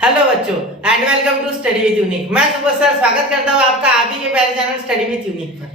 Hello बच्चों and welcome to study with unique. मैं सुबह सर स्वागत करता हूँ आपका आप ही के प्यारे चैनल स्टडी विद यूनिक पर।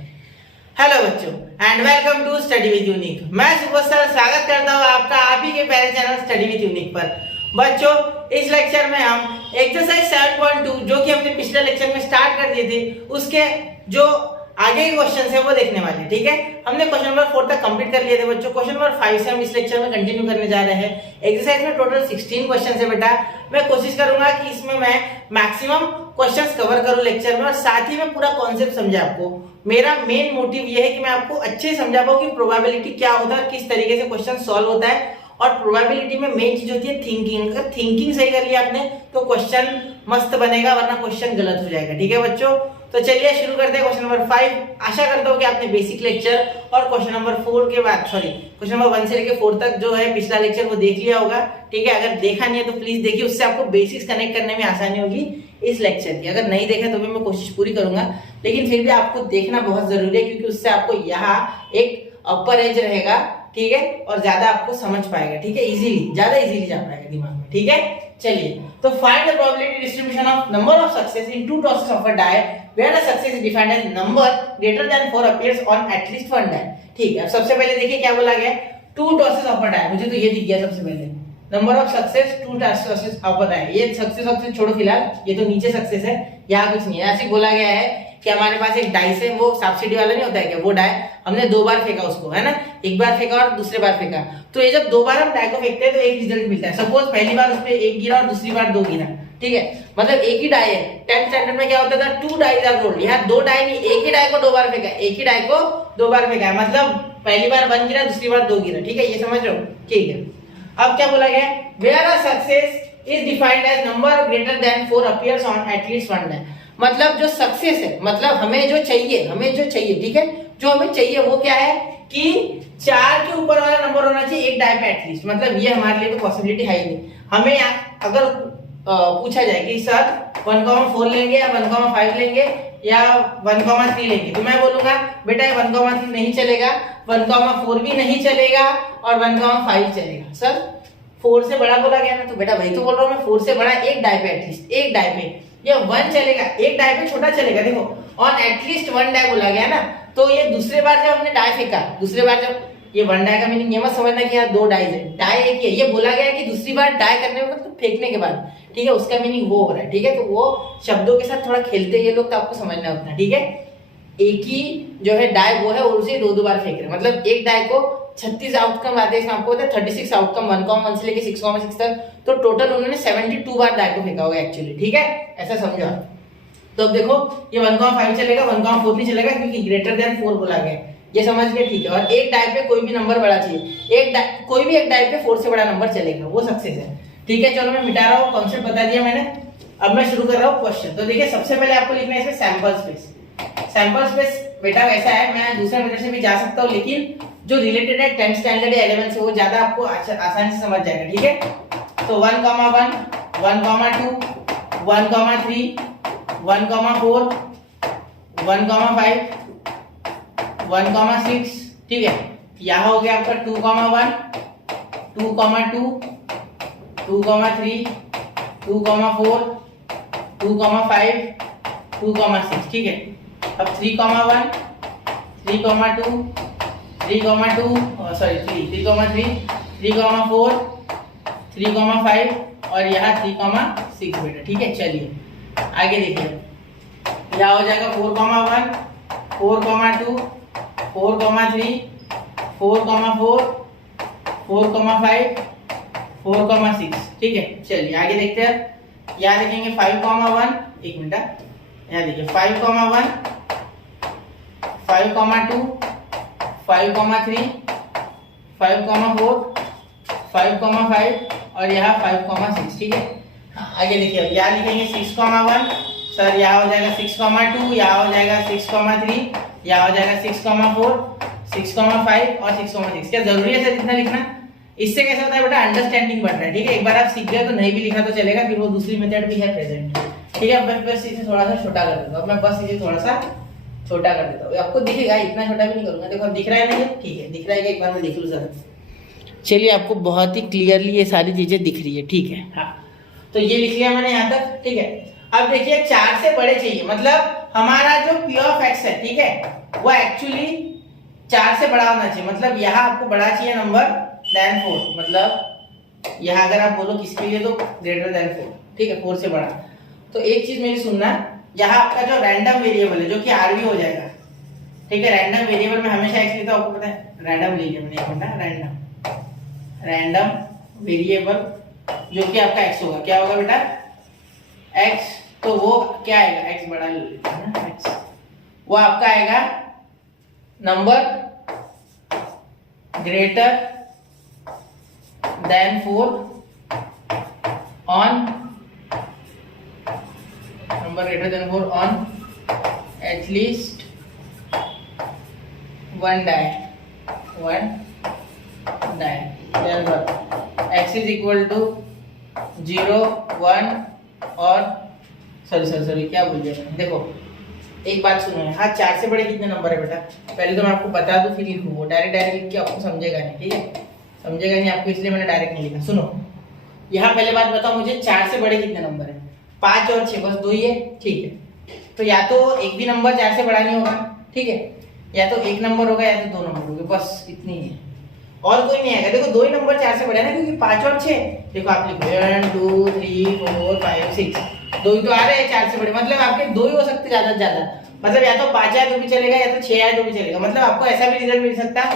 हेलो बच्चों and welcome to study with unique. मैं सुबह सर स्वागत करता हूँ आपका आप ही के प्यारे चैनल स्टडी विद यूनिक पर। बच्चों इस लेक्चर में हम एक्सरसाइज 7.2 जो कि हमने पिछले लेक्चर में स्टार्ट कर दिए थे उसके जो आगे के क्वेश्चन है वो देखने वाले हैं। ठीक है, हमने क्वेश्चन नंबर 4 तक कंप्लीट कर लिए थे बच्चों। क्वेश्चन नंबर 5 से हम इस लेक्चर में कंटिन्यू करने जा रहे हैं। एक्सरसाइज में टोटल 16 क्वेश्चन है बेटा। मैं कोशिश करूंगा कि इसमें मैं मैक्सिमम क्वेश्चंस कवर करूं लेक्चर में और साथ ही में पूरा कॉन्सेप्ट समझा आपको। मेरा मेन मोटिव ये है कि मैं आपको अच्छे से समझा पाऊं कि प्रोबेबिलिटी क्या होता है, किस तरीके से क्वेश्चन सॉल्व होता है। और प्रोबेबिलिटी में मेन चीज होती है थिंकिंग। अगर थिंकिंग सही कर लिया आपने तो क्वेश्चन मस्त बनेगा, वरना क्वेश्चन गलत हो जाएगा। ठीक है बच्चों, तो चलिए शुरू करते हैं क्वेश्चन नंबर 5। आशा करता हूँ कि आपने बेसिक लेक्चर और क्वेश्चन नंबर 4 के बाद क्वेश्चन नंबर 1 से लेकर 4 तक जो है पिछला लेक्चर वो देख लिया होगा। ठीक है, अगर देखा नहीं है तो प्लीज देखिए, उससे आपको बेसिक्स कनेक्ट करने में आसानी होगी इस लेक्चर की। अगर नहीं देखा तो भी मैं कोशिश पूरी करूंगा, लेकिन फिर भी आपको देखना बहुत जरूरी है क्योंकि उससे आपको यहाँ एक अपर एज रहेगा। ठीक है, और ज्यादा आपको समझ पाएगा। ठीक है, इजीली ज्यादा इजीली जा पाएगा दिमाग में। ठीक है, चलिए तो find the probability distribution of number of success in two tosses of a die where the success is defined as number greater than 4 appears on at least one die. ठीक है, अब सबसे पहले देखिए क्या बोला गया, two tosses of a die. मुझे तो ये दिख गया सबसे पहले, number of success two tosses of a die. ये सक्सेस छोड़ो फिलहाल, ये तो नीचे सक्सेस है, यहाँ कुछ नहीं है। ऐसे बोला गया है कि हमारे पास एक डाइस है, वो सब्सिडी वाला नहीं होता है क्या, वो डाई हमने 2 बार फेंका उसको, है ना, एक बार फेंका और दूसरे बार फेंका। तो ये जब 2 बार हम डाई को फेंकते हैं तो एक रिजल्ट मिलता है। सपोज पहली बार उस पे 1 गिरा और दूसरी बार 2 गिरा। ठीक है, मतलब एक ही डाई है। 10th स्टैंडर्ड में क्या होता था, 2 डाइज आर रोल्ड। यहाँ 2 डाई नहीं, एक ही डाई को 2 बार फेंका, एक ही डाई को 2 बार फेंका, मतलब पहली बार 1 गिरा, दूसरी बार 2 गिरा। ठीक है, ये समझ रहे हो। ठीक है, अब क्या बोला गया, where a success is defined as number greater than 4 appears on at least one die. मतलब जो सक्सेस है, मतलब हमें जो चाहिए, ठीक है, जो हमें चाहिए वो क्या है कि 4 के ऊपर वाला नंबर होना चाहिए एक डाई पे एटलीस्ट। मतलब ये हमारे लिए तो पॉसिबिलिटी है ही नहीं। हमें अगर पूछा जाए कि सर 1,4 लेंगे या 1,5 लेंगे या 1,3 लेंगे, तो मैं बोलूंगा बेटा 1,3 नहीं चलेगा, 1,4 भी नहीं चलेगा और 1,5 चलेगा। सर 4 से बड़ा बोला गया ना, तो बेटा वही तो बोल रहा हूँ मैं, 4 से बड़ा एक डाई पे एटलीस्ट, एक डाई पे ये 1 चलेगा, एक डाई पे छोटा चलेगा। देखो ऑन एटलीस्ट 1 डाई बोला गया ना, तो ये दूसरे बार जब हमने डाई फेंका, दूसरे बार जब ये 1 डाई का मीनिंग ये मत समझना कि यार 2 डाई है, डाई एक ही है। ये बोला गया है कि दूसरी बार डाई करने में मतलब फेंकने के बाद, ठीक है, उसका मीनिंग वो हो रहा है। ठीक है, तो वो शब्दों के साथ थोड़ा खेलते ये लोग, तो आपको समझना होता है। ठीक है, एक ही जो है डाई वो है और उसे 2 बार फेंक रहे, मतलब एक डाई को 36 आउटकम आते हैं इसमें, आपको पता है 36 आउटकम 1,1 से लेके 6,6 तक, तो टोटल उन्होंने 72 बार डाई को फेंका होगा एक्चुअली। ठीक है, ऐसा समझो। तो अब देखो ये 1,5 चलेगा, 1,4 नहीं चलेगा क्योंकि ग्रेटर देन 4 बोला गया, ये समझ गए। ठीक है, और एक डाई पे कोई भी नंबर बड़ा चाहिए, कोई भी एक डाई पे 4 से बड़ा नंबर चलेगा, वो सक्सेस है। ठीक है, चलो मैं मिटा रहा हूँ, कॉन्सेप्ट बता दिया मैंने। अब मैं शुरू कर रहा हूँ क्वेश्चन। तो देखिए सबसे पहले आपको लिखना है इसमें सैंपल स्पेस। सैंपल स्पेस बेटा वैसा है, मैं दूसरे मेथड से भी जा सकता हूँ, लेकिन जो रिलेटेड है 10th स्टैंडर्ड या 11th से, वो ज्यादा आपको आसानी से समझ जाएगा। ठीक है, तो 1,1 1,2 1,3 1,4 1,5 1,6। ठीक है, यहाँ हो गया आपका 2,1 2,2 2,3 2,4 2,5 2,6। ठीक है, अब 3,1 3,2 3,2 सॉरी 3 3,3 3,4 3,5 और यहाँ 3,6 बेटा। ठीक है, चलिए आगे देखिए, यहाँ हो जाएगा 4,1 4,2 4,3 4,4 4,5 4,6। ठीक है, चलिए आगे देखते हैं। यहाँ देखेंगे 5,1, एक मिनट, यहाँ देखिए 5,1 5,2 5,3 5,4 5,5 और यहाँ 5,6। ठीक है, आगे देखिए यहाँ लिखेंगे 6,1, सर यहाँ हो जाएगा 6,2, यहाँ हो जाएगा 6,3, यहाँ हो जाएगा 6,4 6,5 और 6,6। क्या जरूरी है सर इतना लिखना? इससे कैसा होता है बेटा, अंडरस्टैंडिंग बढ़ रहा है। ठीक है, एक बार आप सीख गए तो नहीं भी लिखा तो चलेगा, फिर वो दूसरी मेथड भी है प्रेजेंट। ठीक है, मैं बस इसे थोड़ा सा छोटा कर देता हूँ, मैं बस इसे थोड़ा सा छोटा कर देता हूँ, आपको दिखेगा, इतना छोटा भी नहीं करूंगा। देखो दिख रहा है ना ये? ठीक है, दिख रहा है कि एक बार मैं देख लूँ सर। चलिए, आपको बहुत ही क्लियरली ये सारी चीजें दिख रही है। ठीक है, हाँ, तो ये लिख लिया मैंने यहाँ तक, ठीक है। अब देखिए 4 से बड़े चाहिए, मतलब हमारा जो p ऑफ x है, ठीक है, वो एक्चुअली 4 से बड़ा होना चाहिए, मतलब यहाँ आपको बड़ा चाहिए नंबर देन 4, मतलब यहाँ अगर आप बोलो किसके लिए तो ग्रेटर देन 4, ठीक है, 4 से बड़ा। तो एक चीज मेरी सुनना, यहाँ आपका जो रैंडम वेरिएबल है जो कि आर भी हो जाएगा, ठीक है। रैंडम वेरिएबल में हमेशा एक्स लेता हूँ, आपको पता है, रैंडम लीजिए मैंने एक मिनट, रैंडम वेरिएबल जो कि आपका x होगा, क्या होगा बेटा x, तो वो क्या आएगा, x बड़ा ले लेते हैं ना, x वो आपका आएगा number greater than 4 on, number greater than 4 on at least one die, x is equal to 0 1 और सॉरी क्या बोल दिया मैंने, देखो एक बात सुनो, हाँ 4 से बड़े कितने नंबर है बेटा, पहले तो मैं आपको बता दूं फिर लिखूं, वो डायरेक्ट लिख के आपको समझेगा नहीं, ठीक है, समझेगा नहीं आपको, इसलिए मैंने डायरेक्ट नहीं लिखा। सुनो यहाँ पहले बात बताओ मुझे, 4 से बड़े कितने नंबर है, 5 और 6, बस 2 ही है, ठीक है। तो या तो एक भी नंबर 4 से बड़ा नहीं होगा, ठीक है, या तो एक नंबर होगा या तो 2 नंबर होंगे, बस इतनी ही है, और कोई नहीं आएगा। देखो 2 ही नंबर 4 से बड़े हैं ना, क्योंकि 5 और 6, देखो आप लिखो 1 2 3 4 5 6, 2 ही तो आ रहे हैं 4 से बड़े, मतलब आपके 2 ही हो सकते ज्यादा से ज्यादा, मतलब या तो 5 आए तो भी चलेगा या तो 6 आए तो भी चलेगा, मतलब आपको ऐसा भी रिजल्ट मिल सकता है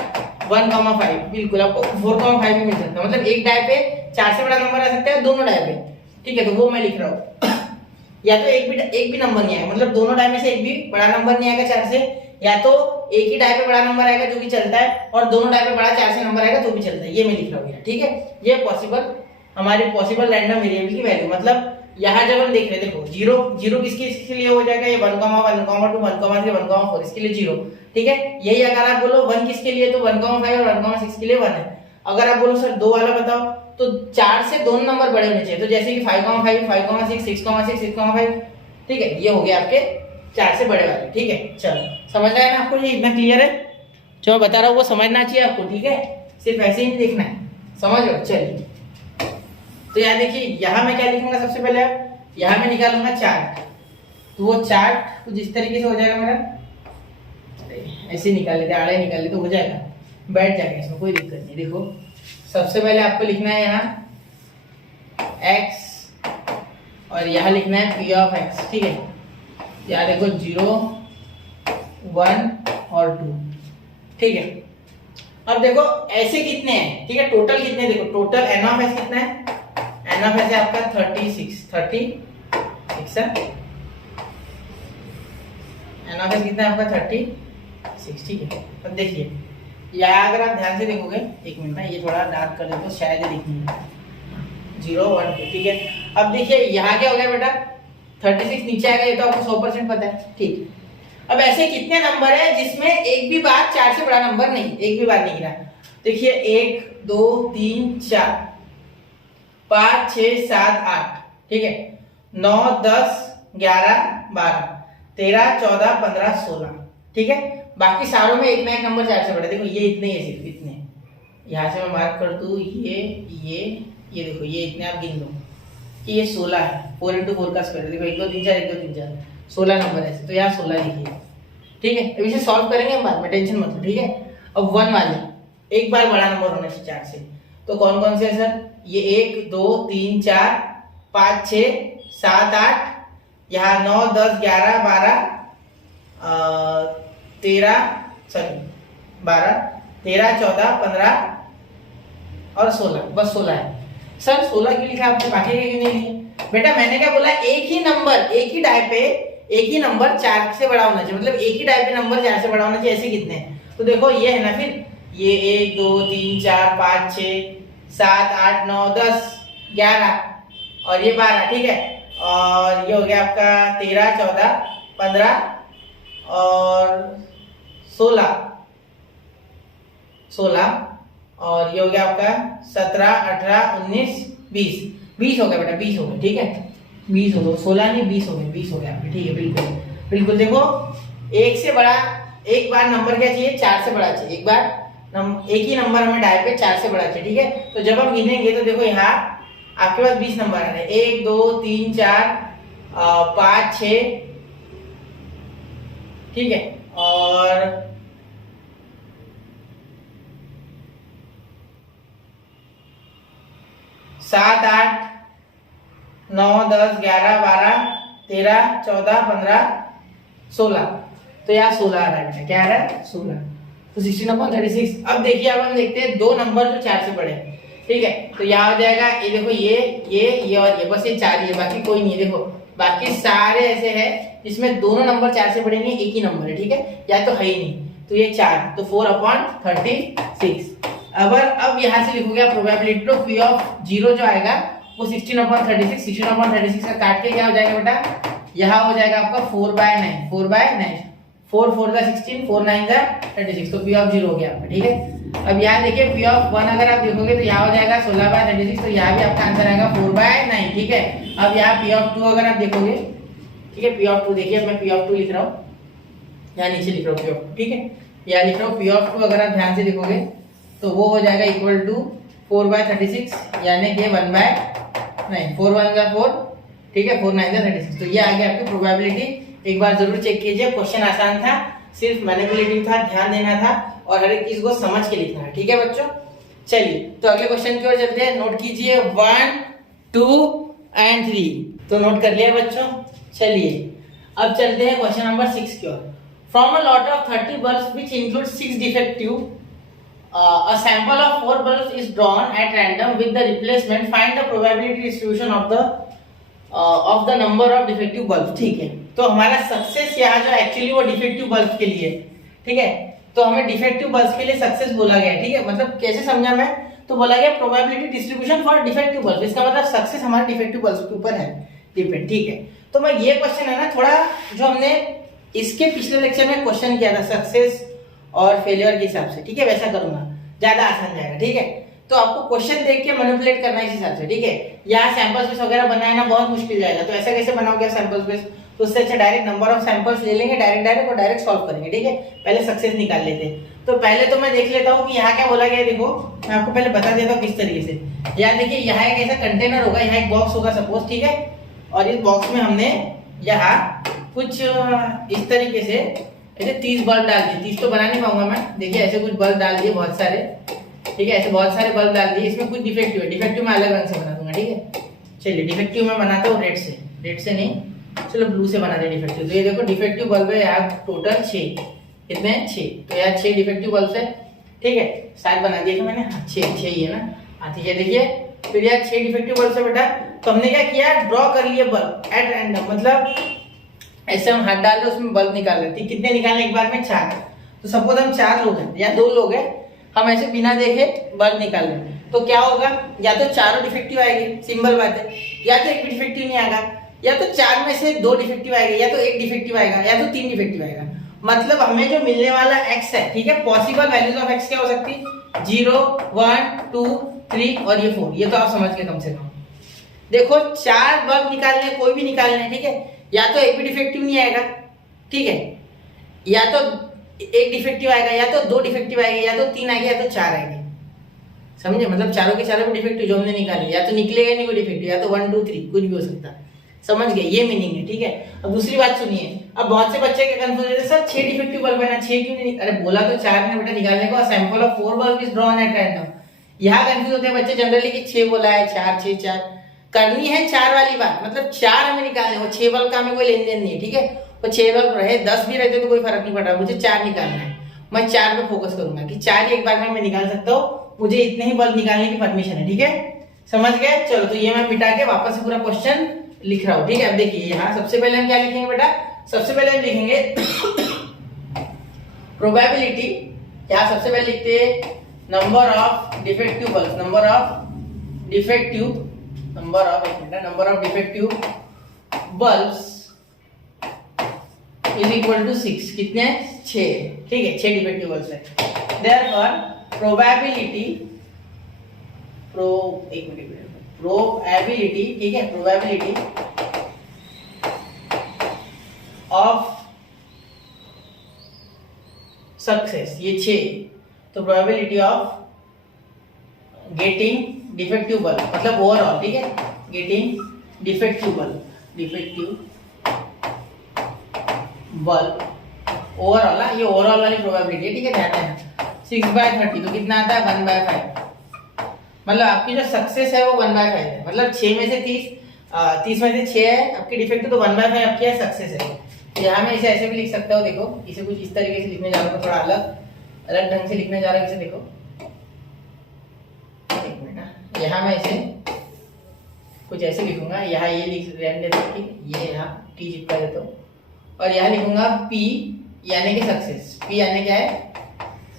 1,5, बिल्कुल आपको 4,5 भी मिल सकता है, मतलब एक डाय पे 4 से बड़ा नंबर आ सकता है दोनों डाय पे, ठीक है। तो वो मैं लिख रहा हूँ या तो एक भी नंबर नहीं आएगा, मतलब दोनों डाय में से एक भी बड़ा नंबर नहीं आएगा 4 से, या तो एक ही डाय पे बड़ा नंबर आएगा जो कि चलता है, और दोनों डाय पे बड़ा 4 से नंबर आएगा तो भी चलता है, ये मैं लिख रहा हूँ, ठीक है। ये पॉसिबल, हमारी पॉसिबल रैंडम वेरिएबल की वैल्यू, मतलब यहाँ जब हम देख रहे हैं, देखो 0 किसके लिए हो जाएगा, ये 1, 1, 1, 2, 1, 3, 1, 4, इसके लिए 0, ठीक है। यही अगर आप बोलो 1 किसके लिए, तो 1,5 और 1,6 के लिए 1 है। अगर आप बोलो सर 2 वाला बताओ, तो 4 से दोनों नंबर बड़े होने चाहिए, तो जैसे कि 5,5, 5,6, 6,6, 6,5, ठीक है, ये हो गया आपके 4 से बड़े वाले, ठीक है। चलो समझ रहा है ना आपको, ये इतना क्लियर है जो मैं बता रहा हूँ वो समझना चाहिए आपको, ठीक है, सिर्फ ऐसे ही नहीं देखना है, समझ लो। चलिए तो यहाँ देखिए, यहाँ मैं क्या लिखूंगा, सबसे पहले यहाँ मैं निकालूंगा चार्ट, तो वो चार्ट कुछ इस तरीके से हो जाएगा मेरा, ऐसे निकाल लेते, आड़े निकाल लेते तो हो जाएगा, बैठ जाएगा, इसमें कोई दिक्कत नहीं। देखो सबसे पहले आपको लिखना है यहाँ x और यहाँ लिखना है p ऑफ x, ठीक है। यहाँ देखो 0 1 और 2, ठीक है। अब देखो ऐसे कितने हैं, ठीक है, टोटल कितने, देखो टोटल n ऑफ s कितना है, n ऑफ s है आपका 36 है, n ऑफ s कितना है आपका 36, ठीक है। अब देखिए यहाँ अगर आप ध्यान से देखोगे, एक मिनट ना ये थोड़ा डार्क कर दे तो शायद ये दिखने में 0 1 2, ठीक है। अब देखिए यहाँ क्या हो गया बेटा, 36 नीचे आएगा, ये तो आपको 100% पता है, ठीक। अब ऐसे कितने नंबर है जिसमें एक भी बार 4 से बड़ा नंबर नहीं, एक भी बार नहीं गिरा, देखिए 1 2 3 4 5 6 7 8, ठीक है, 9 10 11 12 13 14 15 16, ठीक है। बाकी सारों में एक ना एक नंबर 4 से बड़ा, देखो ये इतने ही, सिर्फ इतने, यहाँ से मैं मार्क कर दूं, ये देखो ये इतने आप गिन लो कि ये 16 है, 4 into 4 का स्क्वायर, देखो 1 2 3 4 1 2 3 4 16 नंबर है, तो यहाँ 16 लिखिए, ठीक है। अब इसे सॉल्व करेंगे हम बाद में, टेंशन मत लो, ठीक है। अब 1 वाले एक बार बड़ा नंबर होना चाहिए 4 से, तो कौन कौन से है सर, ये 1 2 3 4 5 6 7 8, यहाँ 9 10 11 12 13 14 15 और 16, बस 16 है सर। 16 क्यों लिखा आपने, बाकी के क्यों नहीं लिखे बेटा, मैंने क्या बोला, एक ही नंबर एक ही डाय पे एक ही नंबर 4 से बड़ा होना चाहिए, मतलब एक ही डाय पे नंबर 4 से बड़ा होना चाहिए, ऐसे कितने हैं, तो देखो ये है ना, फिर ये 1 2 3 4 5 6 7 8 9 10 11 और ये 12, ठीक है, और ये हो गया आपका 13 14 15 और 16 और ये हो गया आपका 17 18 19 20 हो गया बेटा, 20 हो गया, ठीक है, 20 हो गया, 16 नहीं 20 हो गए, 20 हो गया आपके, ठीक है, बिल्कुल बिल्कुल। देखो एक से बड़ा, एक बार नंबर क्या चाहिए, 4 से बड़ा चाहिए, एक बार एक ही नंबर हमें डाय पे 4 से बड़ा चाहिए, ठीक है। तो जब हम गिनेंगे तो देखो यहाँ आपके पास 20 नंबर आ रहे हैं, 1 2 3 4 5 6, ठीक है, और 7 8 9 10 11 12 13 14 15 16, तो यहाँ 16 आ रहा है, क्या आ रहा है 16, तो 16/36। अब देखिए, अब हम देखते हैं दो नंबर जो 4 से बड़े हैं, ठीक है, तो यहाँ हो जाएगा, ये देखो ये और ये, बस ये 4 ही है, बाकी कोई नहीं है। देखो बाकी सारे ऐसे हैं जिसमें दोनों नंबर 4 से बड़े नहीं, एक ही नंबर है, ठीक है, या तो है ही नहीं, तो ये 4, तो 4/36। अब यहाँ से लिखोगे आप प्रोबेबिलिटी ऑफ पी ऑफ 0 जो आएगा वो 16/36, 16/36 का काट के क्या हो जाएगा बेटा, यहाँ हो जाएगा आपका 4/9, 4/9, 4 4 का 16, 4 9 का 36, तो पी ऑफ 0 हो गया आपका, ठीक है। अब यहाँ देखिए पी ऑफ 1 अगर आप देखोगे तो यहाँ हो जाएगा 16/36, तो यहाँ भी आपका आंसर आएगा 4/9, ठीक है। अब यहाँ पी ऑफ 2 अगर आप देखोगे, ठीक है, पी ऑफ 2 देखिए, मैं पी ऑफ 2 लिख रहा हूँ, यहाँ नीचे लिख रहा हूँ पी ऑफ 2, ठीक है, यहाँ लिख रहा हूँ पी ऑफ 2, अगर आप ध्यान से देखोगे तो वो हो जाएगा इक्वल टू 4/36, यानी कि 1/9, 4 1 का 4, ठीक है, 4 9 का 36, तो ये आ गया आपकी प्रोबेबिलिटी। एक बार जरूर चेक कीजिए, क्वेश्चन आसान था, सिर्फ मैनिपुलेटिव था, ध्यान देना था और हर एक चीज को समझ के लिखना है, ठीक है बच्चों। चलिए तो अगले क्वेश्चन की ओर चलते हैं, नोट कीजिए 1 2 एंड 3, तो नोट कर लिया बच्चों। चलिए अब चलते हैं क्वेश्चन नंबर 6 की ओर। From a lot of 30 bulbs which include 6 defective, a sample of 4 bulbs is drawn at random with the replacement. Find the probability distribution of the number of defective bulbs, ठीक है। तो हमारा success यहाँ जो actually वो defective bulb के लिए, ठीक है, तो हमें डिफेक्टिव बल्ब के लिए सक्सेस बोला गया, ठीक है, मतलब कैसे समझा मैं, तो बोला गया probability distribution for defective bulb, इसका मतलब सक्सेस हमारे डिफेक्टिव बल्ब के ऊपर है डिपेंड, ठीक है। तो मैं ये क्वेश्चन है ना, थोड़ा जो हमने इसके पिछले लेक्चर में क्वेश्चन किया था सक्सेस और फेलियर के हिसाब से, ठीक है, वैसा करूंगा, ज्यादा आसान जाएगा, ठीक है। तो आपको क्वेश्चन देख के मैनिपुलेट करना है इस हिसाब से, ठीक है। यहाँ सैंपल स्पेस वगैरह बनाना बहुत मुश्किल जाएगा, तो ऐसा कैसे बनाओगे सैंपल स्पेस, तो उससे अच्छा डायरेक्ट नंबर ऑफ सैंपल्स ले लेंगे, डायरेक्ट और डायरेक्ट सॉल्व करेंगे, ठीक है। पहले सक्सेस निकाल लेते हैं, तो पहले तो मैं देख लेता हूँ कि यहाँ क्या बोला गया। देखो मैं आपको पहले बता देता हूँ किस तरीके से। यहाँ देखिए, यहाँ एक ऐसा कंटेनर होगा, यहाँ एक बॉक्स होगा सपोज, ठीक है, और इस बॉक्स में हमने यहाँ कुछ इस तरीके से ऐसे 30 बल्ब डाल दिए, 30 तो बना नहीं पाऊंगा मैं, देखिए ऐसे कुछ बल्ब डाल दिए बहुत सारे, ठीक है, ऐसे बहुत सारे बल्ब डाल दिए। इसमें कुछ डिफेक्टिव है, डिफेक्टिव मैं अलग रंग से बना दूंगा, ठीक है। चलिए डिफेक्टिव मैं बनाता हूँ रेड से नहीं, चलो ब्लू से बना दे डिफेक्टिव। तो ये देखो डिफेक्टिव बल्ब है यहाँ टोटल 6, कितने 6, तो यहाँ 6 डिफेक्टिव बल्ब है, ठीक है, शायद बना दिया मैंने, हाँ 6 ही है ना, हाँ ठीक है। देखिए फिर यहाँ 6 डिफेक्टिव बल्ब है बेटा, तो हमने क्या किया, ड्रॉ कर लिए बल्ब एट रैंडम, मतलब ऐसे हम हाथ डाल रहे उसमें बल्ब निकाल रहे, कितने निकालने एक बार में 4, तो सपोज हम 4 लोग हैं या 2 लोग हैं, हम ऐसे बिना देखे बल्ब निकाल रहे हैं, तो क्या होगा, या तो चारों डिफेक्टिव आएगी, सिंपल बात है, या तो एक भी डिफेक्टिव नहीं आएगा, या तो 4 में से 2 डिफेक्टिव आएगा, या तो एक डिफेक्टिव आएगा, या तो 3 डिफेक्टिव आएगा। मतलब हमें जो मिलने वाला x है, ठीक है, पॉसिबल वैल्यूज ऑफ x क्या हो सकती है, 0 1 2 3 और ये 4, ये तो आप समझ के कम से कम। देखो 4 बल्ब निकालने, कोई भी निकालने, ठीक है, या तो एक भी डिफेक्टिव नहीं आएगा, ठीक है, या तो एक डिफेक्टिव आएगा, या तो 2 डिफेक्टिव आएंगे, या तो 3 आएंगे, या तो 4 आएंगे, समझे, मतलब चारों के चारों डिफेक्टिव जो हमने निकाले, या तो निकलेगा नहीं कोई डिफेक्टिव, या तो 1 2 3 कुछ भी हो सकता है, समझ गए, ये मीनिंग है, ठीक है। अब दूसरी बात सुनिए, अब बहुत से बच्चे क्या कंफ्यूज है, सर 6 डिफेक्टिव बल्ब है ना, 6 क्यों नहीं, अरे बोला तो 4 ने बेटा निकालने को, sample of 4 bulb is drawn at random. यहाँ कंफ्यूज होते हैं बच्चे जनरली कि 6 बोला है, 4 6 4 करनी है 4 वाली बात, मतलब 4 हमें निकालने, वो 6 बल्ब का हमें कोई लेन देन नहीं है, ठीक है, वो 6 बल्ब रहे 10 भी रहते तो कोई फर्क नहीं पड़ रहा, मुझे 4 निकालना है, मैं 4 पे फोकस करूंगा कि 4 ही एक बार में मैं निकाल सकता हूँ, मुझे इतने ही बल्ब निकालने की परमिशन है, ठीक है, समझ गए। चलो तो ये मैं मिटा के वापस से पूरा क्वेश्चन लिख रहा हूँ, ठीक है। अब देखिए यहाँ सबसे पहले हम क्या लिखेंगे बेटा, सबसे पहले हम लिखेंगे प्रोबेबिलिटी, यहाँ सबसे पहले लिखते हैं number of defective bulb, number of defective bulbs is equal to 6, कितने 6, ठीक है, 6 डिफेक्टिव बल्ब्स है। देयरफॉर प्रोबेबिलिटी, ठीक है, प्रोबेबिलिटी ऑफ सक्सेस, ये 6, तो probability of getting defective bulb मतलब ओवरऑल, ठीक है, गेटिंग डिफेक्टिव बल्ब ओवरऑल, ये ओवरऑल वाली प्रोबेबिलिटी है, ठीक है, ध्यान देना। 6/30 तो कितना आता है 1/5, मतलब आपकी जो सक्सेस है वो 1/5 है, मतलब 6 में से 30 में से 6 है आपकी डिफेक्टिव, तो 1/5 आपकी है सक्सेस है। यहाँ मैं इसे ऐसे भी लिख सकता हूँ, देखो इसे कुछ इस तरीके से लिखने जा रहा हूँ, थोड़ा अलग ढंग से लिखने जा रहा हूँ इसे, देखो एक मिनट, यहाँ मैं इसे कुछ ऐसे लिखूंगा, यहाँ ये लिख रहने देता हूँ, ठीक है, ये यहाँ टी चिपका देता हूँ और यहाँ लिखूंगा पी यानी कि सक्सेस, पी यानी क्या है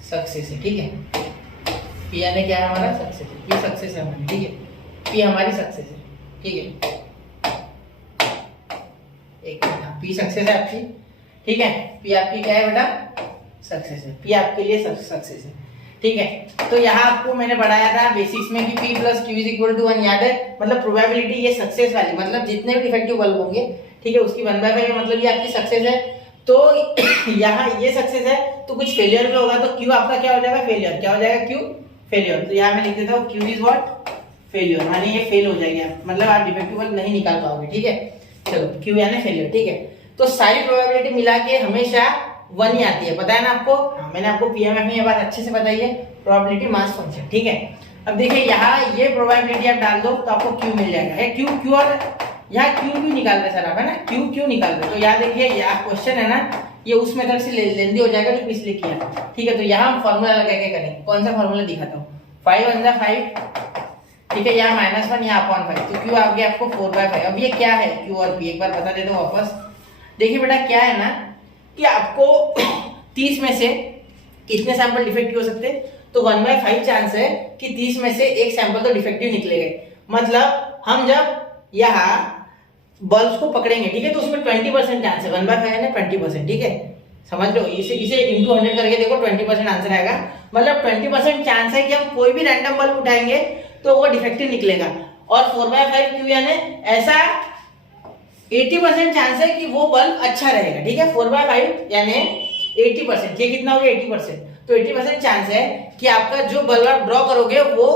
सक्सेस है, ठीक है, पी यानी क्या है हमारा सक्सेस है, पी सक्सेस है हमारी, ठीक है, पी हमारी सक्सेस है, ठीक है, एक मिनट, पी सक्सेस है आपकी, ठीक है, पी आपकी क्या है बेटा सक्सेस है, पी आपके लिए सक्सेस है, ठीक है। तो यहाँ आपको मैंने पढ़ाया था बेसिक्स में कि P + Q = 1, याद है, मतलब प्रोबेबिलिटी ये सक्सेस वाली, मतलब जितने भी डिफेक्टिव बल्ब होंगे, ठीक है, उसकी 1/5 मतलब ये आपकी सक्सेस है। तो यहाँ ये सक्सेस है तो कुछ फेलियर भी होगा, तो Q आपका क्या हो जाएगा फेलियर, क्या हो जाएगा Q फेलियर, तो यहाँ मैं लिख देता हूँ Q इज व्हाट फेलियर, यानी ये फेल हो जाएगी आप, मतलब आप डिफेक्टिव बल्ब नहीं निकाल पाओगे, ठीक है, चलो Q यानी फेलियर, ठीक है। तो सारी प्रोबेबिलिटी मिला के हमेशा 1 ही आती है, पता है ना आपको, मैंने आपको पीएमएफ में ये बात अच्छे से बताई है, प्रोबेबिलिटी मास फंक्शन, ठीक है। अब देखिए यहाँ ये प्रोबेबिलिटी आप डाल दो तो आपको Q मिल जाएगा, है Q और यहाँ क्यों निकाल रहे सर आप, है ना, क्यों निकाल रहे, तो यहाँ देखिए यहाँ क्वेश्चन है ना, ये उस मेथड से लेंदी हो जाएगा जो पिछले किया, ठीक है। तो यहाँ हम फॉर्मूला लगा के करेंगे, कौन सा फॉर्मूला दिखाता हूँ, 5 × 5, ठीक है, यहाँ -1 यहाँ अपॉन 5, तो Q आ गया आपको 4/5। अब ये क्या है Q और P, एक बार बता देता हूँ वापस, देखिए बेटा क्या है ना कि आपको 30 में से कितने सैंपल डिफेक्टिव हो सकते हैं, तो 1/5 चांस है कि 30 में से एक सैंपल तो डिफेक्टिव निकलेगा, मतलब हम जब यहाँ बल्ब्स को पकड़ेंगे, ठीक है, तो उसमें 20% चांस है, 1/5 है ना 20%, ठीक है, समझ लो, इसे इंटू 100 करके देखो 20% आंसर आएगा, मतलब 20% चांस है कि हम कोई भी रैंडम बल्ब उठाएंगे तो वो डिफेक्टिव निकलेगा, और 4/5 क्यों, यानी ऐसा 80% चांस है कि वो बल्ब अच्छा रहेगा, ठीक है, 4/5 यानी 80%, ये कितना हो गया 80%, तो 80% चांस है कि आपका जो बल्ब आप ड्रॉ करोगे वो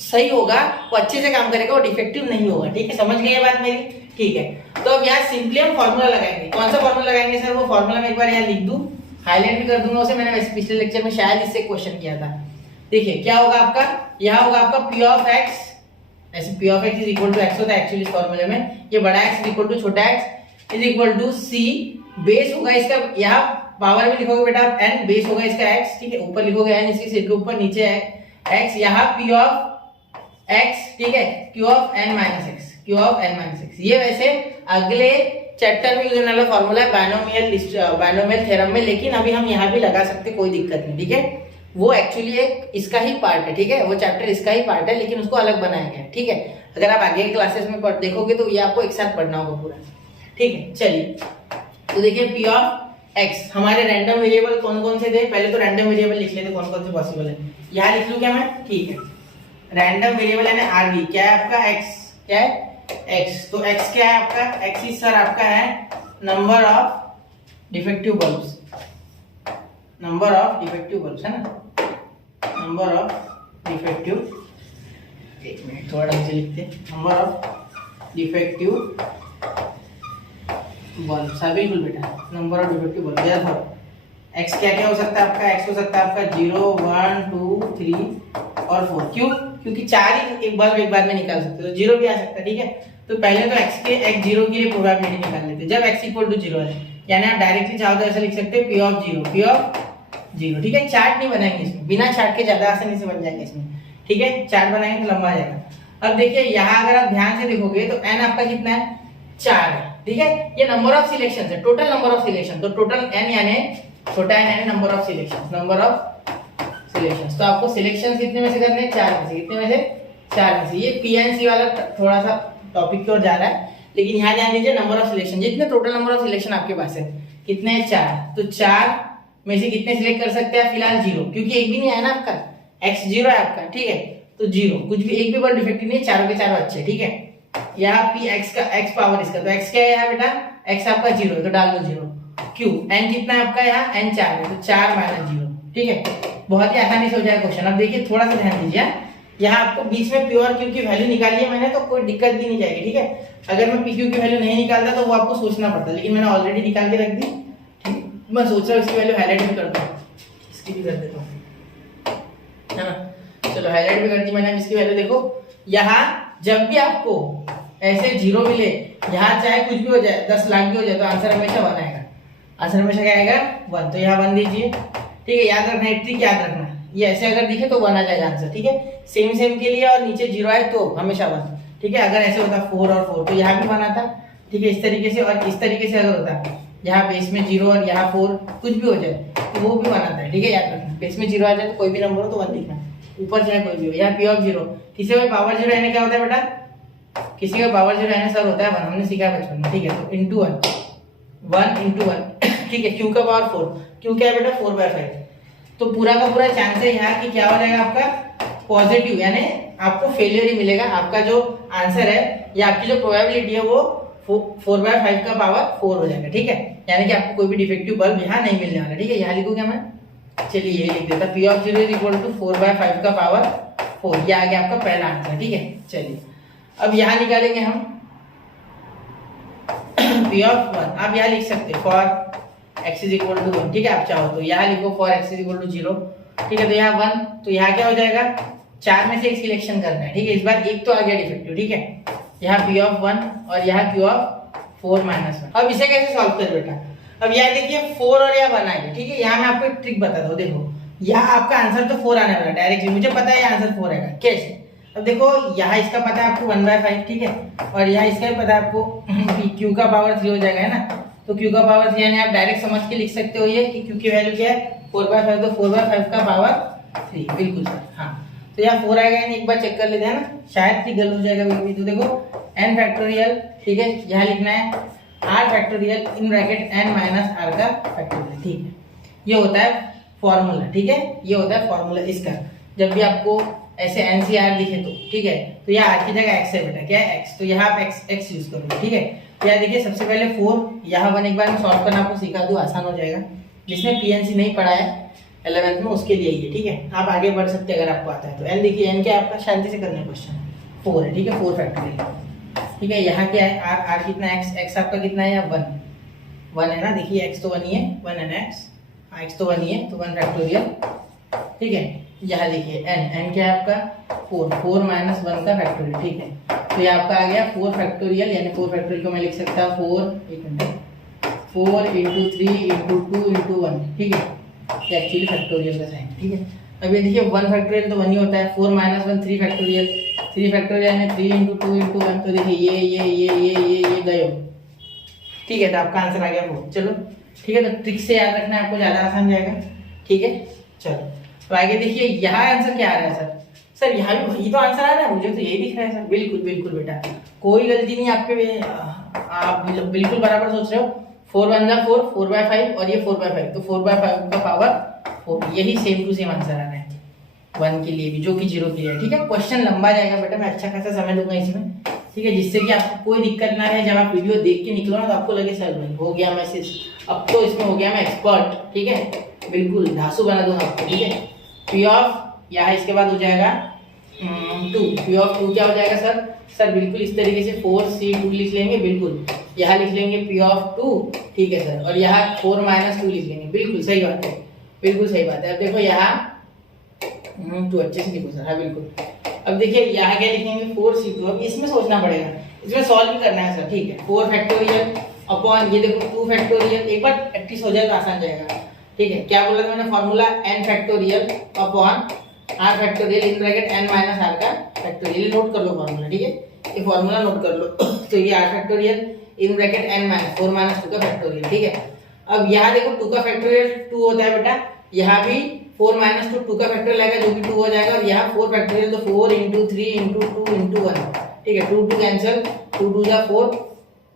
सही होगा, वो अच्छे से काम करेगा, वो डिफेक्टिव नहीं होगा, ठीक है, समझ गए ये बात मेरी, ठीक है। तो अब यहाँ सिंपली हम फॉर्मूला लगाएंगे, कौन सा फॉर्मूला लगाएंगे सर, वो फॉर्मूला मैं एक बार यहाँ लिख दूं, हाईलाइट भी कर दूंगा उसे, मैंने पिछले लेक्चर में शायद इससे क्वेश्चन किया था, देखिए क्या होगा आपका, यहाँ होगा आपका P of x, ऐसे P of x = x होता है एक्चुअली इस फॉर्मूले में, ये बड़ा x = छोटा x = c, बेस होगा इसका, यहाँ पावर में लिखोगे बेटा आप n, बेस होगा इसका x, ठीक है, ऊपर लिखोगे n इसके सिर के ऊपर, नीचे है x, यहाँ P of x, ठीक है, Q of n - x, Q of n - x, ये वैसे अगले चैप्टर में यूज होने वाला फॉर्मूला है बायनोमियल थ्योरम में, लेकिन अभी हम यहाँ भी लगा सकते, कोई दिक्कत नहीं, ठीक है, वो एक्चुअली एक इसका ही पार्ट है, ठीक है, वो चैप्टर इसका ही पार्ट है, लेकिन उसको अलग बनाया गया है, ठीक है, अगर आप आगे के क्लासेस में देखोगे तो ये आपको एक साथ पढ़ना होगा पूरा, ठीक है। चलिए तो देखिए P of x, हमारे रैंडम वेरिएबल कौन कौन से थे, पहले तो रैंडम वेरिएबल लिख लेते कौन कौन से पॉसिबल है, यहाँ लिख लूं क्या मैं, ठीक है, रैंडम वेरिएबल यानी RV क्या है आपका x, क्या है x, तो x क्या है आपका, x इज सर आपका है number of defective bulbs, number of defective bulbs है ना, नंबर ऑफ डिफेक्टिव, एक मिनट थोड़ा ढंग से लिखते, नंबर ऑफ डिफेक्टिव बल्ब, बिल्कुल बेटा, नंबर ऑफ डिफेक्टिव बल्ब, याद x क्या क्या हो सकता है आपका, x हो सकता है आपका 0 1 2 3 और 4, क्यों, क्योंकि 4 ही एक बल्ब एक बार में निकाल सकते हो, तो 0 भी आ सकता है, ठीक है। तो पहले तो x0 के लिए प्रोबेबिलिटी निकाल लेते, जब x = 0 है, यानी आप डायरेक्टली चाहो तो ऐसा लिख सकते हैं P of 0, ठीक है, चार्ट नहीं बनाएंगे इसमें, बिना चार्ट के ज्यादा आसानी से बन जाएगा इसमें, ठीक है, चार्ट बनाएंगे तो लंबा आ जाएगा। अब देखिए यहाँ अगर आप ध्यान से देखोगे तो n आपका कितना है 4 है, ठीक है, ये नंबर ऑफ सिलेक्शन है, टोटल नंबर ऑफ सिलेक्शन, तो टोटल n यानी छोटा n यानी number of selection, number of selection, तो आपको सिलेक्शन कितने में से करने हैं, 4 में से, कितने में से 4 में से, ये PNC वाला थोड़ा सा टॉपिक की ओर जा रहा है, लेकिन यहाँ ध्यान दीजिए नंबर ऑफ सिलेक्शन, जितने टोटल नंबर ऑफ सिलेक्शन आपके पास है कितने हैं 4, तो 4 में से कितने सिलेक्ट कर सकते हैं फिलहाल 0, क्योंकि एक भी नहीं आया ना आपका, x 0 है आपका, ठीक है, तो 0, कुछ भी एक भी बल्ब डिफेक्टिव नहीं है, चारों के चारों अच्छे, ठीक है। यहाँ p x का x पावर इसका, तो x क्या है यहाँ बेटा, x आपका 0 है तो डाल दो 0, q n कितना है आपका यहाँ n 4 है, तो 4 - 0, ठीक है, बहुत ही आसानी से हो जाएगा क्वेश्चन। अब देखिए थोड़ा सा ध्यान दीजिए, यहाँ आपको बीच में पी और क्यू की वैल्यू निकाली है मैंने, तो कोई दिक्कत भी नहीं जाएगी, ठीक है। अगर मैं पी क्यू की वैल्यू नहीं निकालता तो वो आपको सोचना पड़ता, लेकिन मैंने ऑलरेडी निकाल के रख दी, ठीक। मैं सोच रहा हूँ इसकी वैल्यू हाईलाइट भी कर दूँ, इसकी भी कर देता हूँ, है ना। चलो हाईलाइट भी कर दी मैंने। इसकी वैल्यू देखो, यहाँ जब भी आपको ऐसे जीरो मिले, यहाँ चाहे कुछ भी हो जाए, 10 लाख भी हो जाए, तो आंसर हमेशा 1 आएगा। आंसर हमेशा क्या आएगा? 1। तो यहाँ 1 दीजिए, ठीक है। याद रखना है, ट्रिक याद रखना है, ये ऐसे अगर दिखे तो 1 आ जाएगा आंसर, ठीक है। सेम के लिए और नीचे 0 आए तो हमेशा 1, ठीक है। अगर ऐसे होता 4 और 4 तो यहाँ भी 1 आता, ठीक है, इस तरीके से। और इस तरीके से अगर होता, यहाँ बेस में 0 और यहाँ 4 कुछ भी हो जाए तो वो भी 1 आता है, ठीक है। याद रखना, बेस में 0 आ जाए तो कोई भी नंबर हो तो 1 लिखना, ऊपर चाहे कोई भी हो। यहाँ पी ऑफ 0, किसी का पावर 0 आने क्या होता है बेटा? किसी का पावर 0 आने सर होता है 1, हमने सीखा बचपन में, ठीक है। तो इंटू 1, 1 इंटू 1, ठीक है। क्यू का पावर 4, क्यू क्या है बेटा? 4/5। तो पूरा का पूरा चांस है यहाँ कि क्या हो जाएगा आपका? पॉजिटिव, यानी आपको फेलियर ही मिलेगा। आपका जो आंसर है या आपकी जो प्रोबेबिलिटी है वो 4/5 का पावर 4 हो जाएगा, ठीक है। यानी कि आपको कोई भी डिफेक्टिव बल्ब यहाँ नहीं मिलने वाला, ठीक है। यहाँ लिखूंगा मैं, चलिए ये लिख देता, P of 0 is equal to 4/5 का पावर 4। ये आ गया आपका पहला आंसर, ठीक है। चलिए अब यहाँ निकालेंगे हम पी ऑफ 1। आप यहाँ लिख सकते हैं for x is equal to 1, ठीक है। आप चाहो तो यहाँ लिखो for x is equal to 0, ठीक है। तो यहाँ 1, तो यहाँ क्या हो जाएगा? 4 में से एक सिलेक्शन करना है, ठीक है। इस बार एक तो आ गया डिफेक्टिव, ठीक है। यहाँ पी ऑफ 1 और यहाँ पी ऑफ 4-1। अब इसे कैसे सॉल्व कर बेटा? अब यहाँ देखिए 4 और यहाँ 1 आएगा, ठीक है। यहाँ मैं आपको एक ट्रिक बता दूं, देखो यहाँ आपका आंसर तो 4 आने वाला डायरेक्टली, मुझे पता है आंसर 4 आएगा। कैसे? अब देखो यहाँ इसका पता है आपको 1/5, ठीक है। और यहाँ इसका भी पता है आपको क्यू का पावर 3 हो जाएगा, है ना। तो क्यू का पावर 3 यानी आप डायरेक्ट समझ के लिख सकते हो ये कि क्यू की वैल्यू क्या है? 4/5। तो 4/5 का पावर 3, बिल्कुल सर, हाँ। तो यहाँ 4 आएगा, यानी एक बार चेक कर लेते हैं ना, शायद ठीक गलत हो जाएगा बिल्कुल। तो देखो n फैक्टोरियल, ठीक है। यहाँ लिखना है r factorial in bracket n minus r का फैक्टोरियल, ठीक है। ये होता है फॉर्मूला, ठीक है। ये होता है फॉर्मूला इसका, जब भी आपको ऐसे NCR दिखे तो, ठीक है। तो यहाँ r की जगह x है बेटा, क्या है? x। तो यहाँ आप x यूज करोगे, ठीक है। यहाँ देखिए सबसे पहले 4, यहाँ 1 एक बार मैं सॉल्व करना आपको सिखा दूं, आसान हो जाएगा। जिसने PNC नहीं पढ़ा है 11th में उसके लिए ये, ठीक है। आप आगे बढ़ सकते हैं अगर आपको आता है तो। n देखिए, n क्या है आपका? शांति से करना है क्वेश्चन, 4 है, ठीक है। 4 फैक्टोरियल, ठीक है। यहाँ क्या है? r कितना है? x आपका कितना है? 1 है ना। देखिए x तो 1 ही है, 1 है ना, x तो 1 ही है, तो 1 फैक्टोरियल, ठीक है। यहाँ देखिए n क्या है आपका? 4 माइनस 1 का फैक्टोरियल, ठीक है। तो ये आपका आ गया 4 फैक्टोरियल, यानी 4 फैक्टोरियल को मैं लिख सकता हूँ 4 इंटू 3 इंटू 2 इंटू 1, ठीक है। ये एक्चुअली फैक्टोरियल का साइन, ठीक है। अब ये देखिए 1 फैक्टोरियल तो 1 ही होता है, 4 माइनस 1 3 फैक्टोरियल, 3 फैक्टोरियल यानी 3 इंटू 2 इंटू 1। तो देखिए ये गए, ठीक है। तो आपका आंसर आ गया 4। चलो ठीक है, तो ट्रिक से याद रखना है आपको, ज्यादा आसान जाएगा, ठीक है। चलो तो आगे देखिए यहाँ आंसर क्या आ रहा है सर? सर यहाँ भी वही तो आंसर आ रहा है, मुझे तो यही दिख रहा है सर। बिल्कुल बिल्कुल बेटा, कोई गलती नहीं आपके, आप बिल्कुल बराबर सोच रहे हो। 4 1 जा 4, 4/5 और ये 4/5, तो 4/5 का पावर 4, यही सेम टू सेम आंसर आ रहा है 1 के लिए भी, जो कि 0 के लिए है, ठीक है। क्वेश्चन लंबा जाएगा बेटा, मैं अच्छा खासा समय लूंगा इसमें, ठीक है, जिससे कि आपको कोई दिक्कत ना रहे। जब आप वीडियो देख के निकलो ना तो आपको लगे सर भाई हो गया मैसेज, अब तो इसमें हो गया मैं एक्सपर्ट, ठीक है। बिल्कुल धांसू बना दूंगा आपको, ठीक है। पी ऑफ यहाँ इसके बाद हो जाएगा 2, पी ऑफ 2 क्या हो जाएगा सर? सर बिल्कुल इस तरीके से 4C2 लिख लेंगे, बिल्कुल यहाँ लिख लेंगे पी ऑफ 2, ठीक है सर। और यहाँ 4 माइनस 2 लिख लेंगे, बिल्कुल सही बात है, बिल्कुल सही बात है। अब देखो यहाँ 2 अच्छे से लिखो सर, हाँ बिल्कुल। अब देखिए यहाँ क्या लिखेंगे? 4C2। अब इसमें सोचना पड़ेगा, इसमें सॉल्व भी करना है सर, ठीक है। 4 फैक्टोरियल अपॉन ये देखो 2 फैक्टोरियल, एक बार प्रैक्टिस हो जाए तो आसान जाएगा, ठीक है। क्या बोला था मैंने? Formula n factorial upon r factorial in bracket n minus r का फैक्टोरियल। नोट कर लो फॉर्मूला, ठीक है, ये फॉर्मूला नोट कर लो। तो ये r factorial in bracket n minus 4 minus 2 का फैक्टोरियल, ठीक है। अब यहाँ देखो 2 का फैक्टोरियल 2 होता है बेटा, यहाँ भी 4 माइनस 2 का फैक्टोरियल आएगा जो भी 2 हो जाएगा, और यहाँ 4 फैक्टोरियल तो 4 इंटू 3 इंटू 2 इंटू 1, ठीक है। 2 कैंसिल, 2 2 जा 4,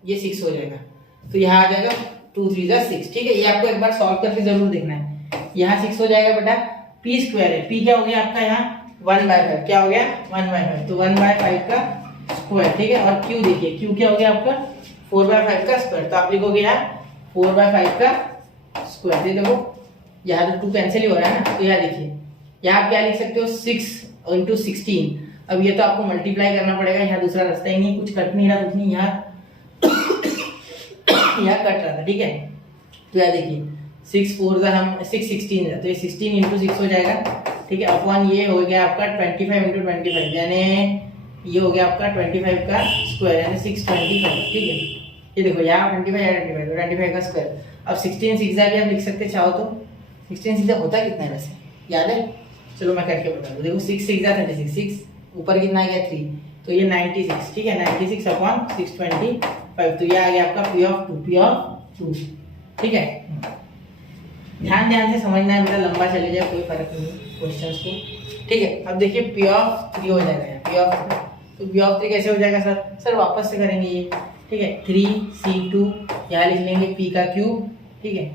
ये 6 हो जाएगा। तो यहाँ आ जाएगा 2 3 जा 6, ठीक है। ये आपको एक बार सॉल्व करके जरूर देखना है। यहाँ 6 हो जाएगा बेटा, p स्क्वायर है, p क्या हो गया आपका यहाँ 1/5, क्या हो गया 1/5, तो 1/5 का स्क्वायर, ठीक है। और q देखिए, q क्या हो गया आपका 4/5 का स्क्वायर, तो आप लिखोगे यहाँ 4/5 का स्क्वायर। देखो यहाँ तो 2 कैंसिल ही हो रहा है ना, तो यहाँ देखिए यहाँ आप क्या लिख सकते हो 6 और इंटू 16। अब ये तो आपको मल्टीप्लाई करना पड़ेगा, यहाँ दूसरा रास्ता ही नहीं, कुछ कट नहीं रहा, कुछ नहीं, यहाँ यहाँ कट रहा था, ठीक है। तो यार देखिए 6 4 हम 6 16 है, तो ये 16 इंटू 6 हो जाएगा, ठीक है। अपॉन ये हो गया आपका 25 इंटू 25, यानी ये हो गया आपका 25 का स्क्वायर, यानी 625, ठीक है। ये देखो यहाँ 25 या 25 का स्क्वायर। अब 16 6 भी आप लिख सकते चाहो तो। 16 6 होता कितना है वैसे, याद है? चलो मैं करके बता दूँ। देखो 6 6 36, 6 ऊपर कितना आ गया 3, तो ये 96, ठीक है। 96 अपॉन 625, तो ये आ गया आपका P ऑफ 2, ठीक है। ध्यान से समझना है बेटा, लंबा चले जाए कोई फर्क नहीं क्वेश्चंस को, ठीक है। अब देखिए P ऑफ 3 हो जाएगा, P ऑफ 3, तो P ऑफ 3 कैसे हो जाएगा सर वापस से करेंगे ये, ठीक है। 3C2 यहाँ लिख लेंगे P का क्यूब, ठीक है,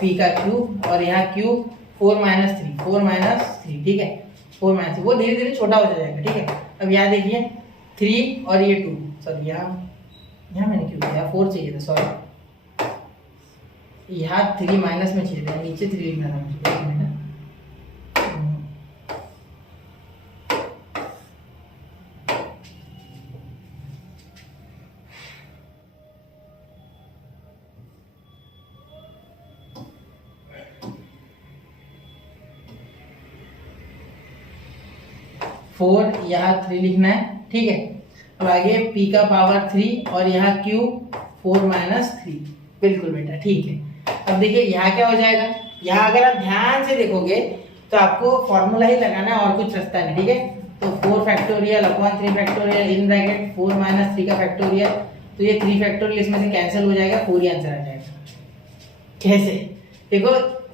P का क्यूब, और यहाँ क्यूब 4 - 3, 4 - 3, ठीक है। 4 - 3 वो धीरे धीरे छोटा हो जाएगा, ठीक है। अब यहाँ देखिए 3 और ये 2, सॉरी यहाँ मैंने क्यों किया, 4 चाहिए था, सॉरी, यहाँ 3 माइनस में चाहिए था, नीचे 3 लिखना था मुझे, 1 मिनट। 4 यहाँ 3 लिखना है, ठीक है। अब आगे P का पावर 3 और यहाँ क्यूब 4 - 3, बिल्कुल बेटा, ठीक है। अब देखिए यहाँ क्या हो जाएगा, यहाँ अगर आप ध्यान से देखोगे तो आपको फॉर्मूला ही लगाना है और कुछ रास्ता नहीं, ठीक है। तो 4 factorial upon 3 factorial in bracket 4 - 3 का फैक्टोरियल, तो ये 3 फैक्टोरियल इसमें से कैंसिल हो जाएगा, 4 ही आंसर आ जाएगा। कैसे देखो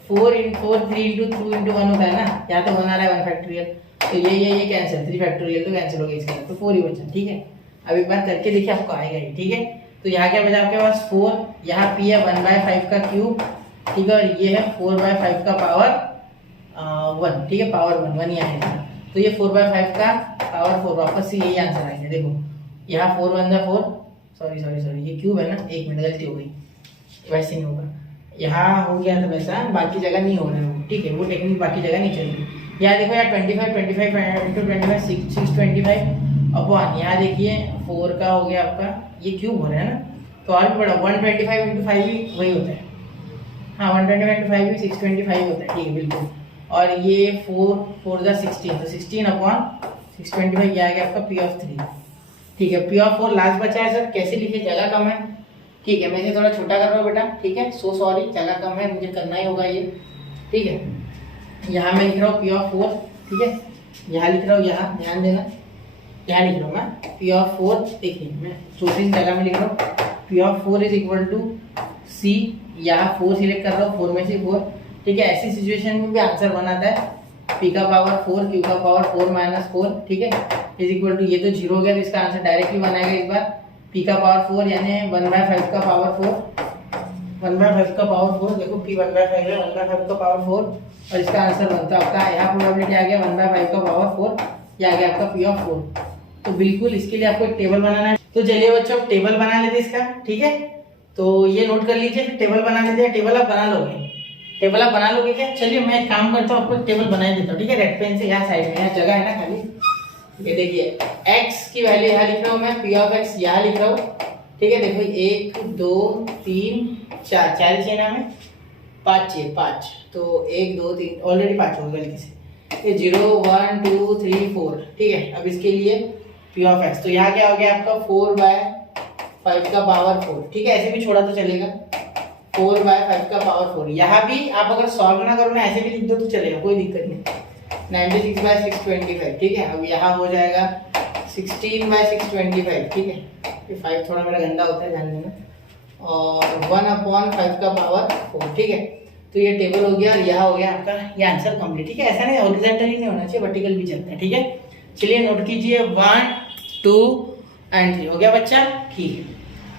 4 × 3 × 2 × 1 होता है ना, यहाँ तो 1 आ रहा है 1 फैक्टोरियल, तो ये कैंसिल, 3 फैक्टोरियल तो कैंसिल हो गया इसका, तो 4 ही बचा, ठीक है। अब एक बार करके देखिए आपको आएगा ये, ठीक है। तो यहाँ क्या बचा आपके पास 4, यहाँ P है 1/5 का क्यूब, ठीक है, और ये है 4/5 का पावर 1, ठीक है, पावर 1 ही आएगा, तो ये 4/5 का पावर 4, वापस से यही आंसर आएगा। देखो यहाँ 4 1 4, सॉरी ये क्यूब है ना, 1 मिनट गलती हो गई, वैसे नहीं होगा, यहाँ हो गया था वैसा, बाकी जगह नहीं हो रहा है, ठीक है, वो टेक्निक बाकी जगह नहीं चलेगी। यहाँ देखो यार 25 इंटू 25 625 अपॉन, यहाँ देखिए 4 का हो गया आपका, ये क्यूब हो रहा है ना, तो और भी बड़ा 125 इंटू 5 भी वही होता है, हाँ 125 इंटू 5 भी 625 होता है, ठीक है बिल्कुल। और ये 4 4 16, तो 16 अपॉन 625, ये आ गया आपका P ऑफ 3, ठीक है। P ऑफ 4 लास्ट बचा है सर, कैसे लिखे, जगह कम है, ठीक है, मैं इसे थोड़ा छोटा कर रहा हूँ बेटा, ठीक है, सो सॉरी, जगह कम है, मुझे करना ही होगा ये, ठीक है। यहाँ मैं लिख रहा हूँ P ऑफ 4, ठीक है, यहाँ लिख रहा हूँ, यहाँ ध्यान देना, यहाँ लिख रहा हूँ मैं P ऑफ 4, देखिए मैं दूसरी जगह में लिख रहा हूँ P of 4 is equal to C, यहाँ 4 सिलेक्ट कर रहा हूँ, 4 में से 4, ठीक है। ऐसी सिचुएशन में भी आंसर बनाता है, P का पावर 4 Q का पावर 4 - 4, ठीक है, इज इक्वल टू, ये तो 0 हो गया, तो इसका आंसर डायरेक्टली बनाएगा इस बार, P का पावर 4 यानी 1/5 का पावर 4, 1/5 का पावर 4, देखो P 1/5 है, 1/5 का पावर 4, और इसका आंसर बनता है आपका, यहाँ प्रोबेबिलिटी आ गया 1/5 का पावर 4, ये आ गया आपका P ऑफ 4। तो बिल्कुल इसके लिए आपको एक टेबल बनाना है, तो चलिए बच्चों टेबल बना लेते हैं इसका, ठीक है। तो ये नोट कर लीजिए, फिर टेबल बना लेते हैं। टेबल आप बना लोगे, टेबल आप बना लोगे क्या? चलिए मैं एक काम करता हूँ, आपको टेबल बना देता हूँ, ठीक है। रेड पेन से यहाँ साइड में, यहाँ जगह है ना खाली, ये देखिए x की वैल्यू यहाँ लिख रहा हूँ मैं, P ऑफ x यहाँ लिख रहा हूँ, ठीक है। देखो 1 2 3 4 चाहिए ना, हमें 5 चाहिए, 5, तो 1 2 3 ऑलरेडी 5 हो गया गलती से, ये 0 1 2 3 4, ठीक है। अब इसके लिए P ऑफ x, तो यहाँ क्या हो गया आपका 4/5 का पावर 4, ठीक है, ऐसे भी छोड़ा तो चलेगा, 4/5 का पावर 4। यहाँ भी आप अगर सॉल्व ना करो ना, ऐसे भी लिख दो तो चलेगा, कोई दिक्कत नहीं, 96/625, ठीक है। अब यहाँ हो जाएगा 16/625, ठीक है, ये 5 थोड़ा मेरा गंदा होता है, ध्यान देना, और 1/5 का पावर 4, ठीक है। तो ये टेबल हो गया, और यहाँ हो गया आपका ये आंसर कंप्लीट, ठीक है। ऐसा नहीं हॉरिजॉन्टल ही नहीं होना चाहिए, वर्टिकल भी चलता है, ठीक है। चलिए नोट कीजिए 1 2 एंड 3 हो गया बच्चा, ठीक है।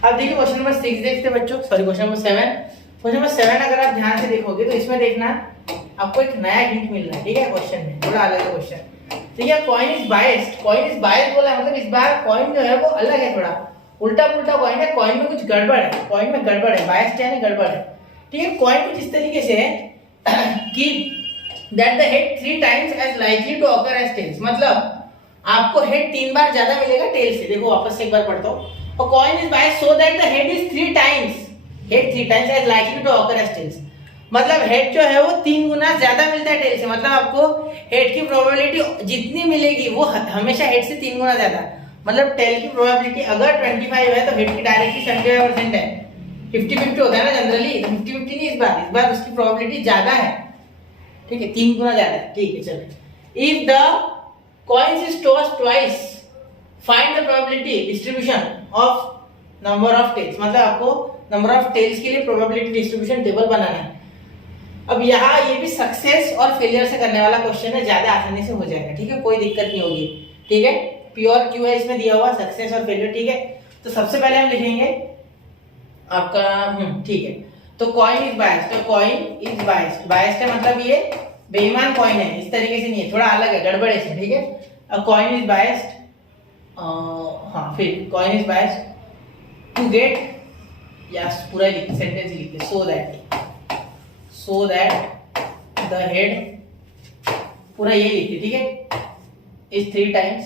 अब देखिए क्वेश्चन नंबर 6 देखते हैं बच्चों, sorry question number 7। Question number 7 अगर आप ध्यान से देखोगे तो इसमें देखना आपको एक नया हिंट मिल रहा है, ठीक है, क्वेश्चन में थोड़ा अलग है क्वेश्चन, ठीक है। Coin is biased, coin is biased बोला है, मतलब इस बार कॉइन जो है वो अलग है, थोड़ा उल्टा पुल्टा कॉइन है, कॉइन में कुछ गड़बड़ है, कॉइन में गड़बड़ है, बायस्ड यानी गड़बड़ है, ठीक है। कॉइन कुछ इस तरीके से है कि that the head 3 times as likely to occur as tails, मतलब आपको हेड 3 बार ज्यादा मिलेगा टेल से। देखो वापस से एक बार पढ़ता हूँ। A coin is biased so that the head is 3 times as likely to occur as tails, मतलब हेड जो है वो 3 गुना ज्यादा मिलता है टेल से, मतलब आपको हेड की प्रोबेबिलिटी जितनी मिलेगी वो हमेशा हेड से 3 गुना ज्यादा, मतलब टेल की प्रोबेबिलिटी अगर 25 है तो हेड की डायरेक्टली 75% है। 50-50 होता है ना जनरली, तो 50-50 नहीं, इस बार उसकी प्रोबेबिलिटी ज्यादा है, ठीक है, 3 गुना ज्यादा है, ठीक है। चलो, if the coins is tossed twice find the probability distribution of number of tails, मतलब आपको नंबर ऑफ टेल्स के लिए प्रोबेबिलिटी डिस्ट्रीब्यूशन टेबल बनाना है। अब यहाँ ये भी सक्सेस और फेलियर से करने वाला क्वेश्चन है, ज्यादा आसानी से हो जाएगा, ठीक है, कोई दिक्कत नहीं होगी, ठीक है। प्योर क्यू है इसमें दिया हुआ, सक्सेस और फेलियर, ठीक है। तो सबसे पहले हम लिखेंगे आपका ठीक है, तो कॉइन इज बायस्ड, तो कॉइन इज बायस्ड, बायस्ड है मतलब ये बेईमान कॉइन है, इस तरीके से नहीं है, थोड़ा अलग है, गड़बड़ है, ठीक है। कॉइन इज बायस्ड, हाँ, फिर coin is biased to get, yes पूरा सेंटेंस लिखिए, सो दैट द हेड, पूरा ये लिखिए, ठीक है, इज 3 टाइम्स,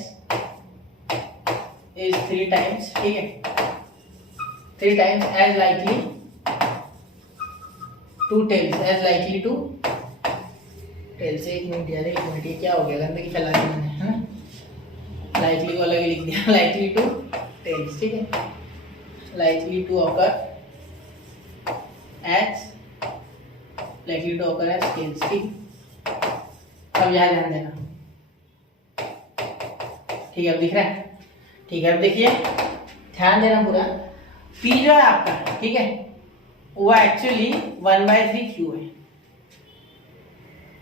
ठीक है, 3 times as likely to tails, as likely to tails. एक मिनट यार, एक मिनट, ये क्या हो गया, गंदगी फैला दी मैंने, है ना, लाइकली को अलग ही लिख दिया, लाइकली टू टेल्स, ठीक है, likely to occur as, likely to occur as tails, ठीक। अब यहाँ ध्यान देना, ठीक है, अब दिख रहा है, ठीक है। अब देखिए, ध्यान देना पूरा, P जो है आपका, ठीक है, वो एक्चुअली 1/3 क्यू है।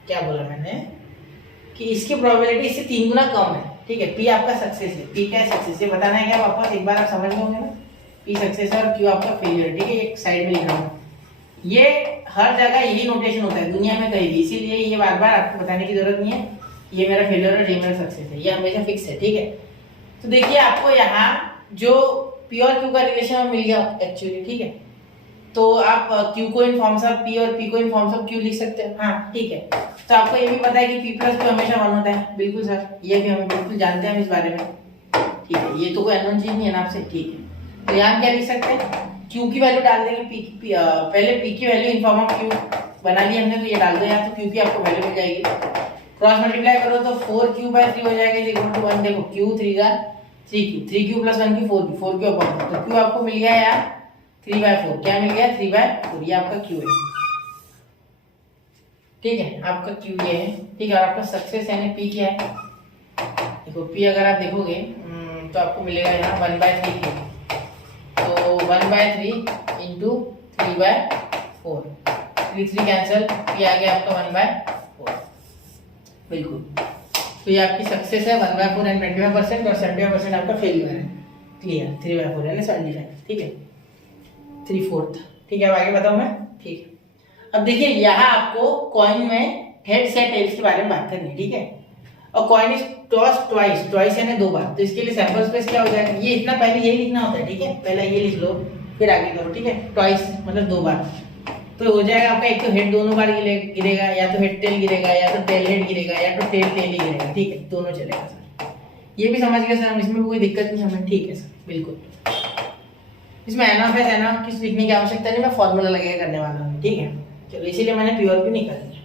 क्या बोला मैंने कि इसकी प्रोबेबिलिटी इससे 3 गुना कम है, ठीक है। P आपका सक्सेस है, P क्या है, सक्सेस, ये बताना है क्या वापस एक बार, आप समझ लोगे ना, P सक्सेस है और Q आपका फेलियर, ठीक है। एक साइड में लिख रहा हूँ, ये हर जगह यही नोटेशन होता है दुनिया में कहीं भी, इसीलिए ये बार बार आपको बताने की जरूरत नहीं है, ये मेरा फेलियर और ये मेरा सक्सेस है, ये हमेशा फिक्स है, ठीक है। तो देखिए आपको यहाँ जो P और Q का रिलेशन मिल गया एक्चुअली, ठीक है, तो आप Q को इन फॉर्म्स ऑफ P और P को इन फॉर्म्स ऑफ Q लिख सकते हैं, हाँ, ठीक है। तो आपको ये भी पता है कि P प्लस Q हमेशा 1 होता है, बिल्कुल सर, ये भी हम बिल्कुल जानते हैं हम इस बारे में, ठीक है, ये तो कोई अननोन चीज नहीं है ना आपसे, ठीक है। तो यहाँ क्या लिख सकते हैं, Q की वैल्यू डाल देंगे, पहले P की value in form of Q बना ली हमने, तो ये डाल दो यहाँ, तो Q की आपको वैल्यू मिल जाएगी, क्रॉस मल्टीप्लाई करो तो 4Q/3 हो जाएगा, इक्वल टू 1, देखो Q 3 का 3Q, 3Q plus 1Q 4Q, 4Q upon, तो Q आपको मिल गया यार 3/4, क्या मिल गया 3/4, ये आपका Q है, ठीक है, आपका Q ये है, ठीक है। और आपका सक्सेस यानी P क्या है, देखो P अगर आप देखोगे तो आपको मिलेगा यहाँ 1/3 Q, तो 1/3 इंटू 3/4, 3 कैंसिल, P आ गया आपका 1/4, बिल्कुल। तो ये आपकी सक्सेस है 1/4 एंड 25% और 75% आपका फेलियर है, क्लियर, 3/4 यानी 75, ठीक है, 3/4, ठीक है। अब आगे बताऊं मैं, ठीक है। अब देखिए यहाँ आपको कॉइन में हेड्स या टेल्स के बारे में बात करनी है, ठीक है। और कॉइन इज टॉस्ड ट्वाइस यानी 2 बार, तो इसके लिए सैंपल स्पेस क्या हो जाएगा, ये इतना पहले यही लिखना होता है, ठीक है, पहले ये लिख लो फिर आगे करो, ठीक है। ट्वाइस मतलब 2 बार, तो हो जाएगा आपका, एक तो हेड दोनों बार गिरेगा, या तो हेड टेल गिरेगा, या तो टेल हेड गिरेगा, या तो टेल टेल ही गिरेगा, ठीक है, दोनों चलेगा सर, ये भी समझ गए सर हम, इसमें कोई दिक्कत नहीं हमें, ठीक है सर, बिल्कुल। इसमें एन ऑफ किस लिखने की आवश्यकता नहीं, मैं फॉर्मूला लगा करने वाला हूँ, ठीक है। चलो इसीलिए मैंने प्योर क्यों नहीं कर दिया।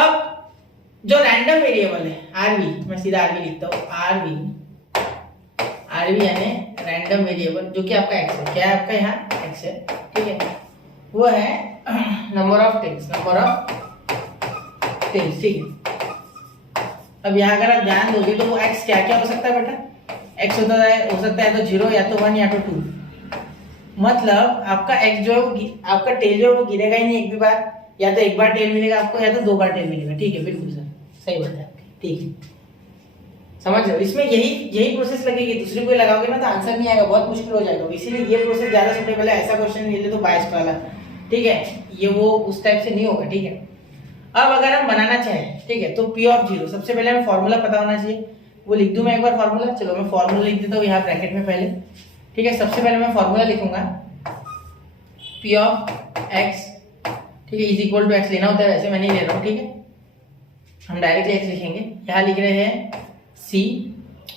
अब जो रैंडम वेरिएबल है आरवी, मैं सीधा आरवी लिखता हूँ, आरवी यानी रैंडम वेरिएबल, जो कि आपका एक्स है, क्या है आपका यहाँ एक्स है, ठीक है, वो है नंबर ऑफ टेल्स, ठीक है। अब यहाँ अगर आप ध्यान दोगे तो वो एक्स क्या क्या हो सकता है बेटा, एक्स हो सकता है तो 0 या तो 1 या तो 2, मतलब आपका एक्स जो है आपका टेल जो है वो गिरेगा ही नहीं एक भी बार, या तो एक बार टेल मिलेगा आपको या तो 2 बार टेल मिलेगा, ठीक है, बिल्कुल सर, सही बात है आपकी, ठीक है, समझ लो। इसमें यही प्रोसेस लगेगी, दूसरी कोई लगाओगे ना तो आंसर नहीं आएगा, बहुत मुश्किल हो जाएगा, इसीलिए ये प्रोसेस ज्यादा सूटेबल है। ऐसा क्वेश्चन मिले तो बायस्ड वाला, ठीक है, ये वो उस टाइप से नहीं होगा, ठीक है। अब अगर हम बनाना चाहें, ठीक है, तो P ऑफ 0, सबसे पहले हमें फॉर्मूला पता होना चाहिए, वो लिख दूं मैं एक बार फॉर्मूला, चलो मैं फॉर्मूला लिख देता हूँ यहाँ ब्रैकेट में पहले, ठीक है। सबसे पहले मैं फॉर्मूला लिखूंगा P ऑफ x, ठीक है, इज इक्वल टू x लेना होता है, वैसे मैं नहीं ले रहा हूँ, ठीक है, हम डायरेक्टली x लिखेंगे। यहाँ लिख रहे हैं c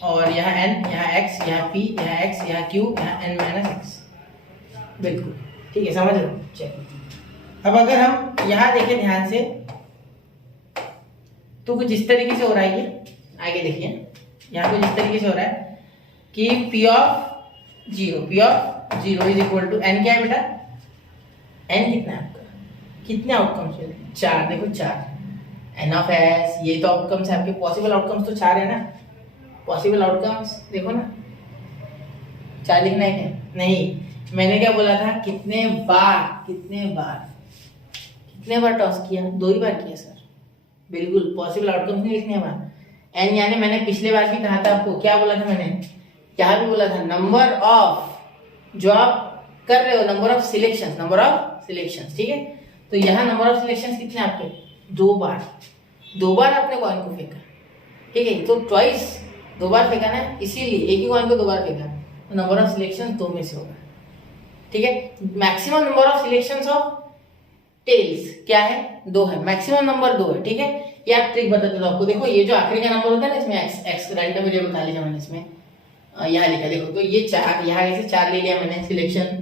और यहाँ n, यहाँ x, यहाँ p, यहाँ x, यहाँ q, यहाँ n माइनस x। बिल्कुल ठीक है, समझ लो। चलिए अब अगर हम यहाँ देखें ध्यान से तो कुछ इस तरीके से हो रहा है। ये आगे देखिए, यहाँ कुछ इस तरीके से हो रहा है कि p of zero is equal to n। क्या है बेटा? n कितना है आपका? कितने आउटकम्स है? 4। देखो 4 n ऑफ s। ये तो आउटकम्स है आपके, पॉसिबल आउटकम्स तो 4 है ना। पॉसिबल आउटकम्स देखो ना, 4 लिखना है क्या? नहीं, मैंने क्या बोला था? कितने बार टॉस किया? 2 ही बार किया सर। बिल्कुल, पॉसिबल आउटकम्स नहीं लिखने बार। एन यानी मैंने पिछले बार भी कहा था आपको, क्या बोला था मैंने? यहाँ भी बोला था नंबर ऑफ, जो आप कर रहे हो नंबर ऑफ सिलेक्शन। ठीक है, तो यहाँ नंबर ऑफ सिलेक्शन कितने आपके? 2 बार आपने कॉइन को फेंका। ठीक है, तो ट्वाइस 2 बार फेंका ना, इसीलिए एक ही कॉइन को 2 बार फेंका, तो नंबर ऑफ सिलेक्शन 2 में से होगा। ठीक है, maximum number of selections of tails क्या है? 2 है। मैक्सिमम नंबर 2 है। ठीक है, ये आप ट्रिक बता देता हूँ आपको। देखो ये जो आखिरी का नंबर होता है ना, इसमें एक्स रैंडम वेरिएबल बता लिया मैंने, इसमें यहाँ लिखा। देखो तो ये 4, यहाँ ऐसे 4 ले लिया मैंने सिलेक्शन।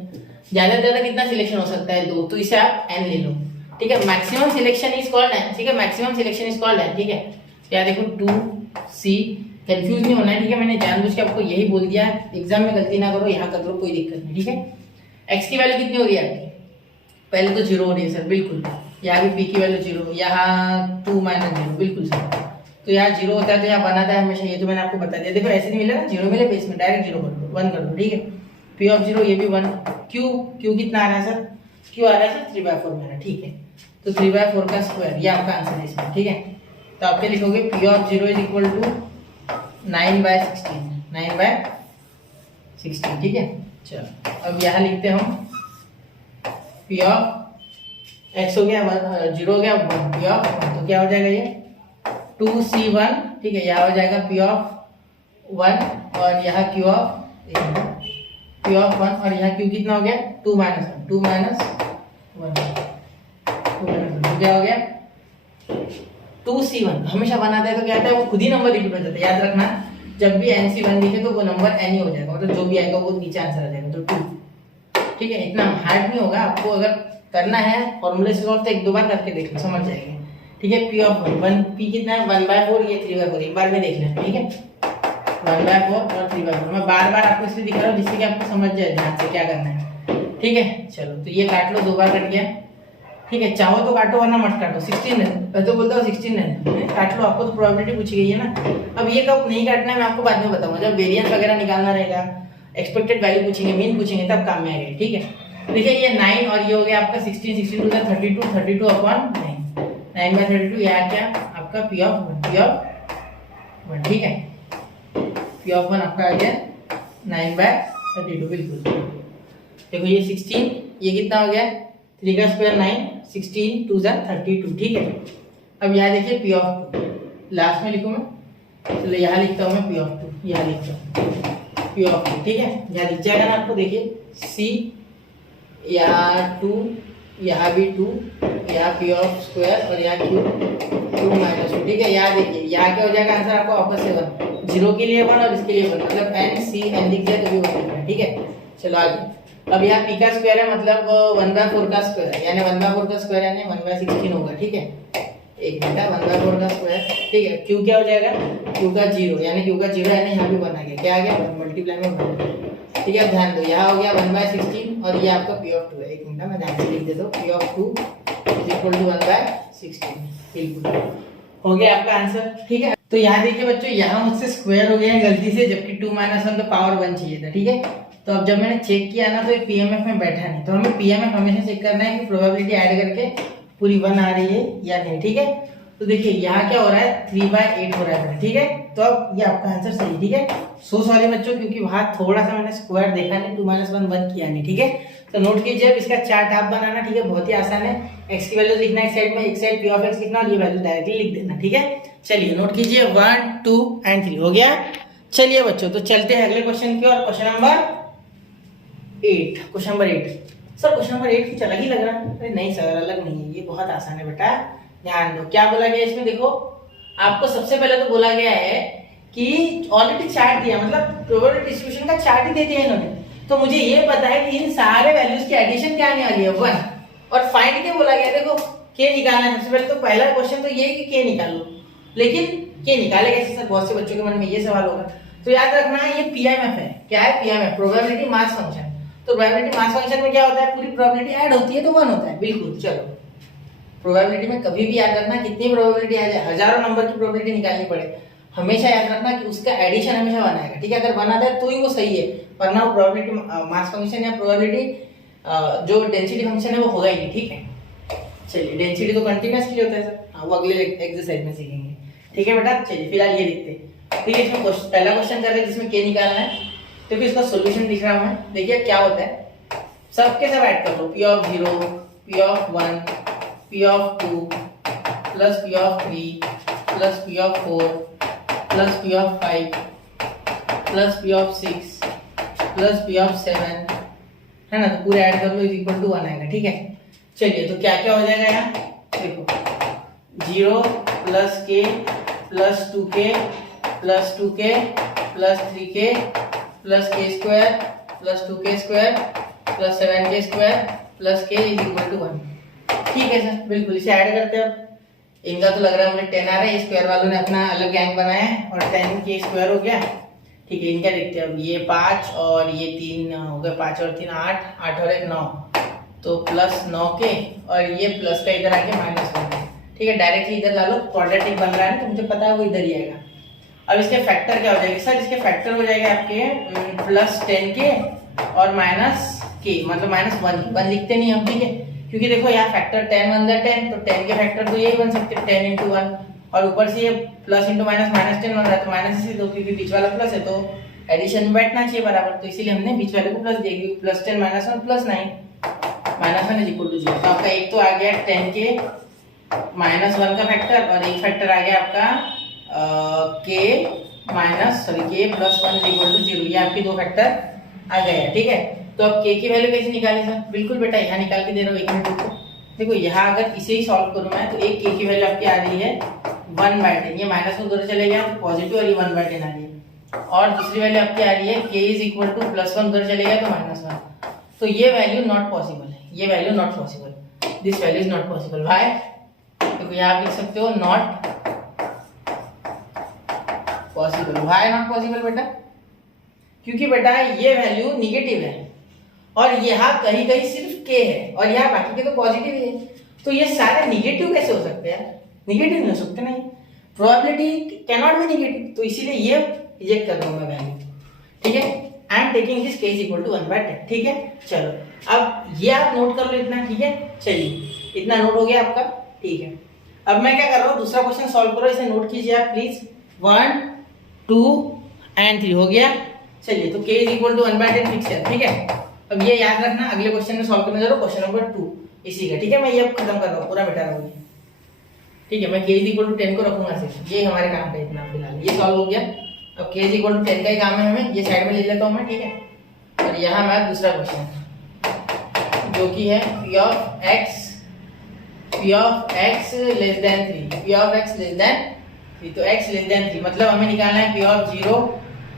ज्यादा से ज्यादा कितना सिलेक्शन हो सकता है? 2, तो इसे आप n ले लो। ठीक है, maximum selection is called n। ठीक है, maximum selection is called n। ठीक है, यहाँ देखो 2c, कंफ्यूज नहीं होना है। ठीक है, मैंने जानबूझ के आपको यही बोल दिया, एग्जाम में गलती ना करो, यहाँ कर लो, कोई दिक्कत नहीं। ठीक है, x की वैल्यू कितनी हो रही है आपकी? पहले तो 0 हो रही है सर, बिल्कुल। यहाँ भी p की वैल्यू 0, यहाँ 2 माइनस 0, बिल्कुल सर। तो यहाँ 0 होता है तो यहाँ 1 आता है हमेशा, ये तो मैंने आपको बता दिया। देखो ऐसे नहीं मिला ना, 0 मिले बेस में डायरेक्ट 0 कर दो, 1 कर दो। ठीक है, p ऑफ 0 ये भी 1। q कितना आ रहा है सर? q आ रहा है सर 3/4 मेरा। ठीक है, तो 3/4 का स्क्वायर, ये आपका आंसर है इसमें। ठीक है, तो आप क्या लिखोगे? p of 0 is equal to 9/16, 9/16। ठीक है, चलो अब यहाँ लिखते हैं हम p ऑफ x हो गया 0 हो गया 1, p ऑफ 1, तो क्या हो जाएगा ये? 2c1। ठीक है, यहाँ हो जाएगा p ऑफ 1 और यहाँ q ऑफ p ऑफ 1 और यहाँ q कितना हो गया? 2 माइनस 1, 2 माइनस 1, तो क्या हो गया? 2c1। हमेशा 1 आता है तो क्या आता है? वो खुद ही नंबर रिपीट हो जाता है। याद रखना, जब भी nc1 दिखे तो वो नंबर n ही हो जाएगा, मतलब जो भी आएगा वो नीचे आंसर आ जाएगा, तो 2। ठीक है, इतना हार्ड नहीं होगा। आपको अगर करना है फॉर्मूले से सॉल्व तो 1-2 बार करके देख लो, समझ जाएंगे। ठीक है, p ऑफ 1 p कितना है? 1/4, ये 3/4, एक बार में देख लेना। ठीक है, 1/4 और 3/4। मैं बार बार आपको इसलिए दिखा रहा हूँ जिससे कि आपको समझ जाए ध्यान से क्या करना है। ठीक है, चलो तो ये काट लो, 2 बार कट गया। ठीक है, चाहो तो काटो वरना मत काटो। 16 है, मैं तो बोलता हूँ 16 है, काट लो। आपको तो प्रोबेबिलिटी पूछी गई है ना। अब ये कब नहीं काटना है मैं आपको बाद में बताऊंगा, जब वेरिएंस वगैरह निकालना रहेगा, एक्सपेक्टेड वैल्यू पूछेंगे, मीन पूछेंगे, तब काम में आएगा। ठीक है, देखिए ये 9 और ये हो गया आपका 16, 16 टू 32, 32 अपॉन 9, 9/32। यहाँ क्या आपका p ऑफ 1। ठीक है, p ऑफ 1 आपका आ गया 9/32, बिल्कुल। देखो ये 16, ये कितना हो गया? 3 का स्क्वायर 9, 16 2 32। ठीक है, अब यहाँ देखिए p ऑफ 2, लास्ट में लिखूँ मैं, चलो यहाँ लिखता हूँ मैं p ऑफ 2, यहाँ लिखता हूँ p ऑफ 2। ठीक है, यहाँ लिख जाएगा ना आपको, देखिए c, यहाँ 2, यहाँ भी 2, यहाँ p ऑफ स्क्वायर और यहाँ q 2 माइनस 2। ठीक है, यहाँ देखिए यहाँ क्या हो जाएगा आंसर आपको? वापस से 1, 0 के लिए 1 और इसके लिए 1, मतलब n c n लिख जाए तो भी 1 लिखना है। ठीक है, चलो आगे। अब यहाँ p का स्क्वायर है, मतलब 1/4 का स्क्वायर है, यानी 1/4 का स्क्वायर यानी 1/16 होगा। ठीक है, एक मिनट, 1/4 का स्क्वायर। ठीक है, q क्या हो जाएगा? q का 0, यानी q का 0 यानी यहाँ भी 1 आ गया। क्या आ गया? मल्टीप्लाई में 1। ठीक है, ध्यान दो, यहाँ हो गया 1/16 और ये आपका p ऑफ 2 है। एक मिनट मैं ध्यान से लिख देता हूँ, p of 2 is equal to 1/16। बिल्कुल हो गया आपका आंसर। ठीक है, तो यहाँ देखिए बच्चों, यहाँ मुझसे स्क्वायर हो गया है गलती से, जबकि 2 - 1 तो पावर 1 चाहिए था। ठीक है, तो अब जब मैंने चेक किया ना तो ये पीएमएफ में बैठा नहीं, तो हमें पीएमएफ हमेशा चेक करना है कि प्रोबेबिलिटी ऐड करके पूरी 1 आ रही है या नहीं। ठीक है, तो देखिए यहाँ क्या हो रहा है? 3/8 हो रहा है। ठीक है, तो अब ये आपका आंसर सही। ठीक है, सो सॉरी बच्चों, क्योंकि वहां थोड़ा सा मैंने स्क्वायर देखा नहीं, 2 - 1 1 किया नहीं। ठीक है, तो नोट कीजिए अब इसका चार्ट आप बनाना। ठीक है, बहुत ही आसान है। x की वैल्यू लिखना एक साइड में, एक साइड p ऑफ x लिखना और ये वैल्यू डायरेक्टली लिख देना। ठीक है, चलिए नोट कीजिए 1 2 एंड 3 हो गया। चलिए बच्चों, तो चलते हैं अगले क्वेश्चन की ओर। Question number 8। क्वेश्चन नंबर 8 सर, क्वेश्चन नंबर 8 कुछ अलग ही लग रहा है। अरे नहीं सर, अलग नहीं है, ये बहुत आसान है बेटा, ध्यान दो। क्या बोला गया इसमें? देखो आपको सबसे पहले तो बोला गया है कि ऑलरेडी चार्ट दिया, मतलब प्रोबेबिलिटी डिस्ट्रीब्यूशन का चार्ट ही दे दिया इन्होंने, तो मुझे ये पता है कि इन सारे वैल्यूज की एडिशन क्या आने वाली है 1, और फाइंड क्या बोला गया, देखो के निकालना है सबसे पहले, तो पहला क्वेश्चन तो ये है कि के निकाल लो, लेकिन के निकाले कैसे सर, बहुत से बच्चों के मन में ये सवाल होगा। तो याद रखना है ये पीएमएफ है, क्या है पीएमएफ, प्रोबेबिलिटी मास फंक्शन। तो प्रोबेबिलिटी मास फंक्शन में क्या होता है, पूरी प्रोबेबिलिटी ऐड होती है तो 1 होता है, बिल्कुल। चलो प्रोबेबिलिटी में कभी भी याद रखना कितनी प्रोबेबिलिटी आ जाए, हजारों नंबर की प्रोबेबिलिटी निकालनी पड़े, हमेशा याद रखना कि उसका एडिशन हमेशा 1 आएगा, ठीक है। अगर 1 आता है तो ही वो सही है, वरना वो प्रोबेबिलिटी मास फंक्शन या प्रोबेबिलिटी जो डेंसिटी फंक्शन है वो होगा ही नहीं, ठीक है। चलिए डेंसिटी तो कंटीन्यूअसली होता है सर, वो अगले एक्सरसाइज में सीखेंगे, ठीक है बेटा। चलिए फिलहाल ये देखते हैं, ठीक है। इसमें पहला क्वेश्चन कर रहे हैं जिसमें के निकालना है, तो फिर इसका सॉल्यूशन दिख रहा है, देखिए क्या होता है, सबके सब ऐड कर लो, p of 0, p of 1, p of 2 plus p of 3 plus p of 4 plus p of 5 plus p of 6 plus p of 7, है ना, तो पूरे ऐड कर लो इज इक्वल टू 1 आएगा, ठीक है। चलिए तो क्या क्या हो जाएगा यहाँ, देखो 0 plus k plus 2k plus 2k plus 3k plus k square plus 2k square plus 7k square plus k is equal to 1, ठीक है सर, बिल्कुल। इसे ऐड करते हैं अब, इनका तो लग रहा है मुझे 10 आ रहा है, स्क्वायर वालों ने अपना अलग गैंग बनाया है और 10k स्क्वायर हो गया, ठीक है। इनका देखते हैं अब, ये 5 और ये 3 हो गए, 5 और 3 8, 8 और 1 9, तो प्लस 9k और ये प्लस का इधर आके -1, ठीक है। डायरेक्टली इधर ला लो, क्वाड्रेटिक बन रहा है तो मुझे पता है वो इधर ही आएगा। अब इसके फैक्टर क्या हो जाएगा सर, इसके फैक्टर हो जाएगा आपके प्लस 10k और माइनस k, मतलब -1 लिखते नहीं हम, ठीक है, क्योंकि देखो यहाँ फैक्टर 10 1 10, तो 10 के फैक्टर तो यही बन सकते हैं 10 × 1, और ऊपर से ये प्लस इंटू माइनस -10 बन रहा है, तो माइनस से दो, क्योंकि बीच वाला प्लस है तो एडिशन में बैठना चाहिए बराबर, तो इसीलिए हमने बीच वाले को प्लस दे दिया, plus 10 -1 plus 9 -1 is equal to 0। तो आपका एक तो आ गया 10k -1 का फैक्टर, और एक फैक्टर आ गया आपका k plus 1 is equal to 0, ये आपके दो फैक्टर आ गए, ठीक है। तो अब k की वैल्यू कैसे निकालें सर, बिल्कुल बेटा यहाँ निकाल के दे रहा हूँ, 1 मिनट रुको। देखो यहाँ अगर इसे ही सॉल्व करूँ मैं, तो एक k की वैल्यू आपकी आ रही है 1/10, ये माइनस में उधर चले गया तो पॉजिटिव वाली 1/10 आ रही है, और दूसरी वैल्यू आपकी आ रही है k इज इक्वल टू +1 उधर चले गया तो -1, तो ये वैल्यू नॉट पॉसिबल है, ये value not possible, this value is not possible. Why, देखो यहाँ आप लिख सकते हो not possible. Why not possible बेटा, क्योंकि बेटा ये वैल्यू निगेटिव है और यहाँ कहीं कहीं सिर्फ k है और यहाँ बाकी के तो पॉजिटिव है, तो ये सारे निगेटिव कैसे हो सकते हैं, निगेटिव नहीं हो सकते, नहीं, probability can not be negative, तो इसीलिए ये रिजेक्ट कर दूंगा वैल्यू, ठीक है। I am taking this k is equal to 1/10, ठीक है। चलो अब ये आप नोट कर लो इतना, ठीक है। चलिए इतना नोट हो गया आपका, ठीक है। अब मैं क्या कर रहा हूँ, दूसरा क्वेश्चन सॉल्व करो, इसे नोट कीजिए आप प्लीज, 1 2 एंड 3 हो गया। चलिए तो k is equal to 1/10 fix है, ठीक है। अब ये याद रखना, अगले क्वेश्चन में सॉल्व करने जा रहा हूँ, क्वेश्चन नंबर 2 इसी का, ठीक है। मैं ये अब खत्म कर रहा हूँ, पूरा मिटा रहा हूँ, ठीक है। मैं k इज इक्वल टू 10 को रखूंगा सिर्फ, ये हमारे काम का इतना फिलहाल, ये सॉल्व हो गया। अब k इज इक्वल टू 10 का ही काम है हमें, ये साइड में ले लेता हूँ मैं, ठीक है। और यहाँ हमारा दूसरा क्वेश्चन जो कि है p of x less than 3, p of x less than 3, तो x लेस देन 3 मतलब हमें निकालना है p ऑफ 0,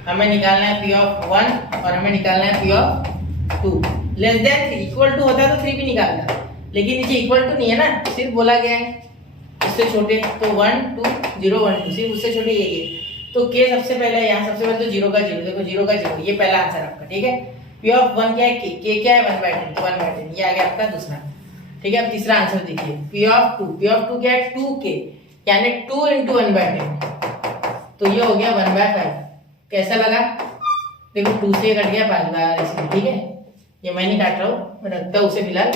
हमें निकालना है p ऑफ 1 और हमें निकालना है p of 2। Less than 3 equal to होता तो 3 भी निकालता, लेकिन नीचे इक्वल टू नहीं है ना, सिर्फ बोला गया है उससे छोटे, तो 1 2 0 1 2 सिर्फ उससे छोटे यही है, तो k सबसे पहले है, यहाँ सबसे पहले तो 0 का 0, देखो 0 का 0, ये पहला आंसर आपका, ठीक है। p ऑफ 1 क्या है, k क्या है 1/10, 1/10 ये आ गया आपका दूसरा, ठीक है। अब तीसरा आंसर देखिए, p ऑफ 2 क्या है 2k, यानी 2 × 1/10, तो ये हो गया 1/5। कैसा लगा, देखो 2 से कट गया 5 बार इसमें, ठीक है। ये मैं नहीं काट रहा हूँ, मैं रखता हूँ उसे फिलहाल,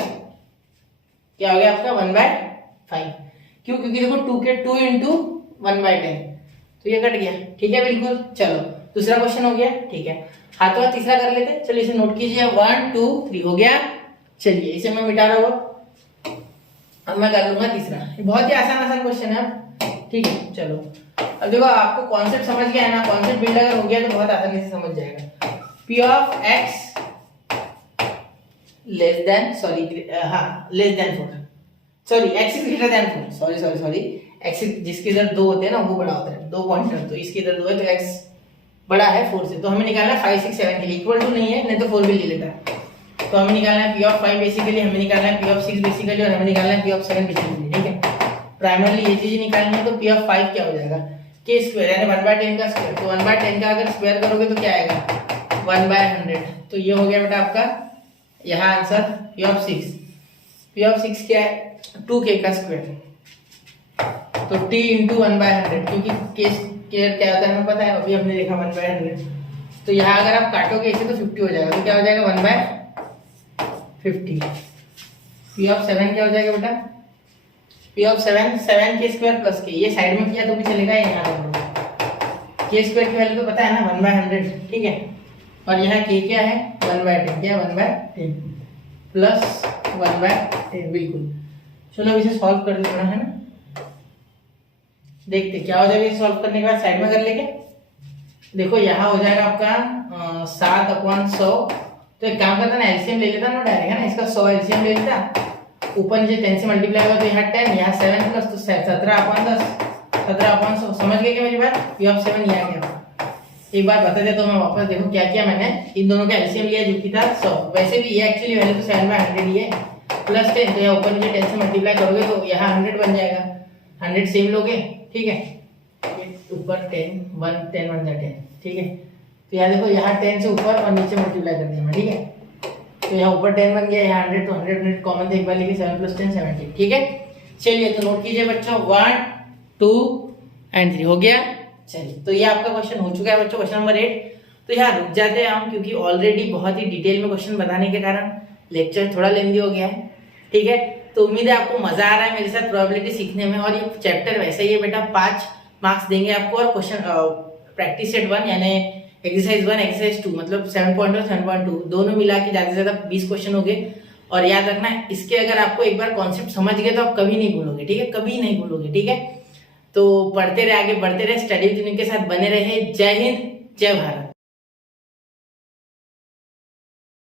क्या हो गया आपका 1/5, क्यों, क्योंकि देखो 2 × 1/10, तो ये कट गया, ठीक है, बिल्कुल। चलो दूसरा क्वेश्चन हो गया, ठीक है। हाथों हाथ तीसरा कर लेते हैं, चलिए इसे नोट कीजिए, 1 2 3 हो गया। चलिए इसे मैं मिटा रहा हूँ, अब मैं कर लूंगा तीसरा, ये बहुत ही आसान क्वेश्चन है, ठीक है। चलो अब देखो आपको कॉन्सेप्ट समझ गया है ना, कॉन्सेप्ट बिल्ड अगर हो गया तो बहुत आसानी से समझ जाएगा। p of x less than, less than 4, sorry x is greater than 4, sorry x जिसके इधर 2 होते हैं ना वो बड़ा होता है, 2 पॉइंटर, तो इसके इधर 2 है तो एक्स बड़ा है 4 से, तो हमें निकालना है 5 6 7 के लिए, इक्वल टू नहीं है नहीं तो 4 भी ले लेता है। तो हमें निकालना है पी ऑफ 5 बेसिकली, हमें निकालना है पी ऑफ 6 बेसिकली, और हमें निकालना है पी ऑफ 7 बेसिकली। ठीक है, प्राइमरली ये चीज निकालनी है। तो पी ऑफ 5 क्या हो जाएगा, के स्क्वायर यानी 1/10 का स्क्वायर, तो 1/10 का अगर स्क्वायर करोगे तो क्या आएगा 1/100। तो ये हो गया बेटा आपका यहाँ answer P of 6। P of 6 क्या है 2k का स्क्वायर, तो t इंटू 1/100, क्योंकि के स्क्वायर क्या होता है हमें पता है, अभी हमने देखा 1/100। तो यहाँ अगर आप काटोगे इसे तो 50 हो जाएगा, तो क्या हो जाएगा 1/50। पी ऑफ 7 क्या हो जाएगा बेटा, पी ऑफ 7 के स्क्वायर प्लस के, ये साइड में किया तो भी चलेगा, यहाँ के स्क्वायर की वैल्यू तो पता है ना 1/100। ठीक है, और यहाँ के क्या है 1/10, क्या 1/10 प्लस 1/10 बिल्कुल। चलो इसे सॉल्व कर देना है ना, देखते क्या हो जाएगा इसे सॉल्व करने के बाद, साइड में कर लेंगे। देखो यहाँ हो जाएगा आपका 7/100, तो एक काम करता ना एलसीएम ले लेता ना डायरेक्ट, है ना, इसका 100 एलसीएम ले लेता, ऊपर नीचे 10 से मल्टीप्लाई होगा तो यहाँ 10, यहाँ 7 प्लस तो 17/10, 17/100। समझ गए क्या मेरी बात, पी ऑफ 7 यहाँ क्या। एक बार बता देता हूँ मैं वापस, देखो क्या किया मैंने, इन दोनों का एलसीएम लिया जो कि था 100, वैसे भी ये एक्चुअली वैल्यू तो 7/100 ही है, प्लस 10, तो यहाँ ऊपर नीचे 10 से मल्टीप्लाई करोगे तो यहाँ 100 बन जाएगा, 100 सेम लोगे। ठीक है, ऊपर 10 बन जाए 10। ठीक है, तो यहाँ देखो यहाँ 10 से ऊपर और नीचे मल्टीप्लाई कर दिया मैं। ठीक है, तो यहाँ ऊपर 10 बन गया, यहाँ 100, तो 100 कॉमन थे, एक बार लेके 7 + 10 17। ठीक है, चलिए तो नोट कीजिए बच्चों, 1 2 एंड 3 हो गया। चलिए तो ये आपका क्वेश्चन हो चुका है बच्चों, क्वेश्चन नंबर 8। तो यहाँ रुक जाते हैं हम, क्योंकि ऑलरेडी बहुत ही डिटेल में क्वेश्चन बताने के कारण लेक्चर थोड़ा लेंदी हो गया है। ठीक है, तो उम्मीद है आपको मजा आ रहा है मेरे साथ प्रोबेबिलिटी सीखने में, और ये चैप्टर वैसे ही है बेटा, 5 मार्क्स देंगे आपको, और क्वेश्चन प्रैक्टिस सेट 1 यानी एक्सरसाइज 1 एक्सरसाइज 2 मतलब 7.1 और 7.2 दोनों मिला के ज्यादा से ज्यादा 20 क्वेश्चन हो गए। और याद रखना इसके अगर आपको एक बार कॉन्सेप्ट समझ गए तो आप कभी नहीं भूलोगे। ठीक है, कभी नहीं भूलोगे। ठीक है, तो पढ़ते रहे, आगे बढ़ते रहे, स्टडी के साथ बने रहे। जय हिंद, जय भारत।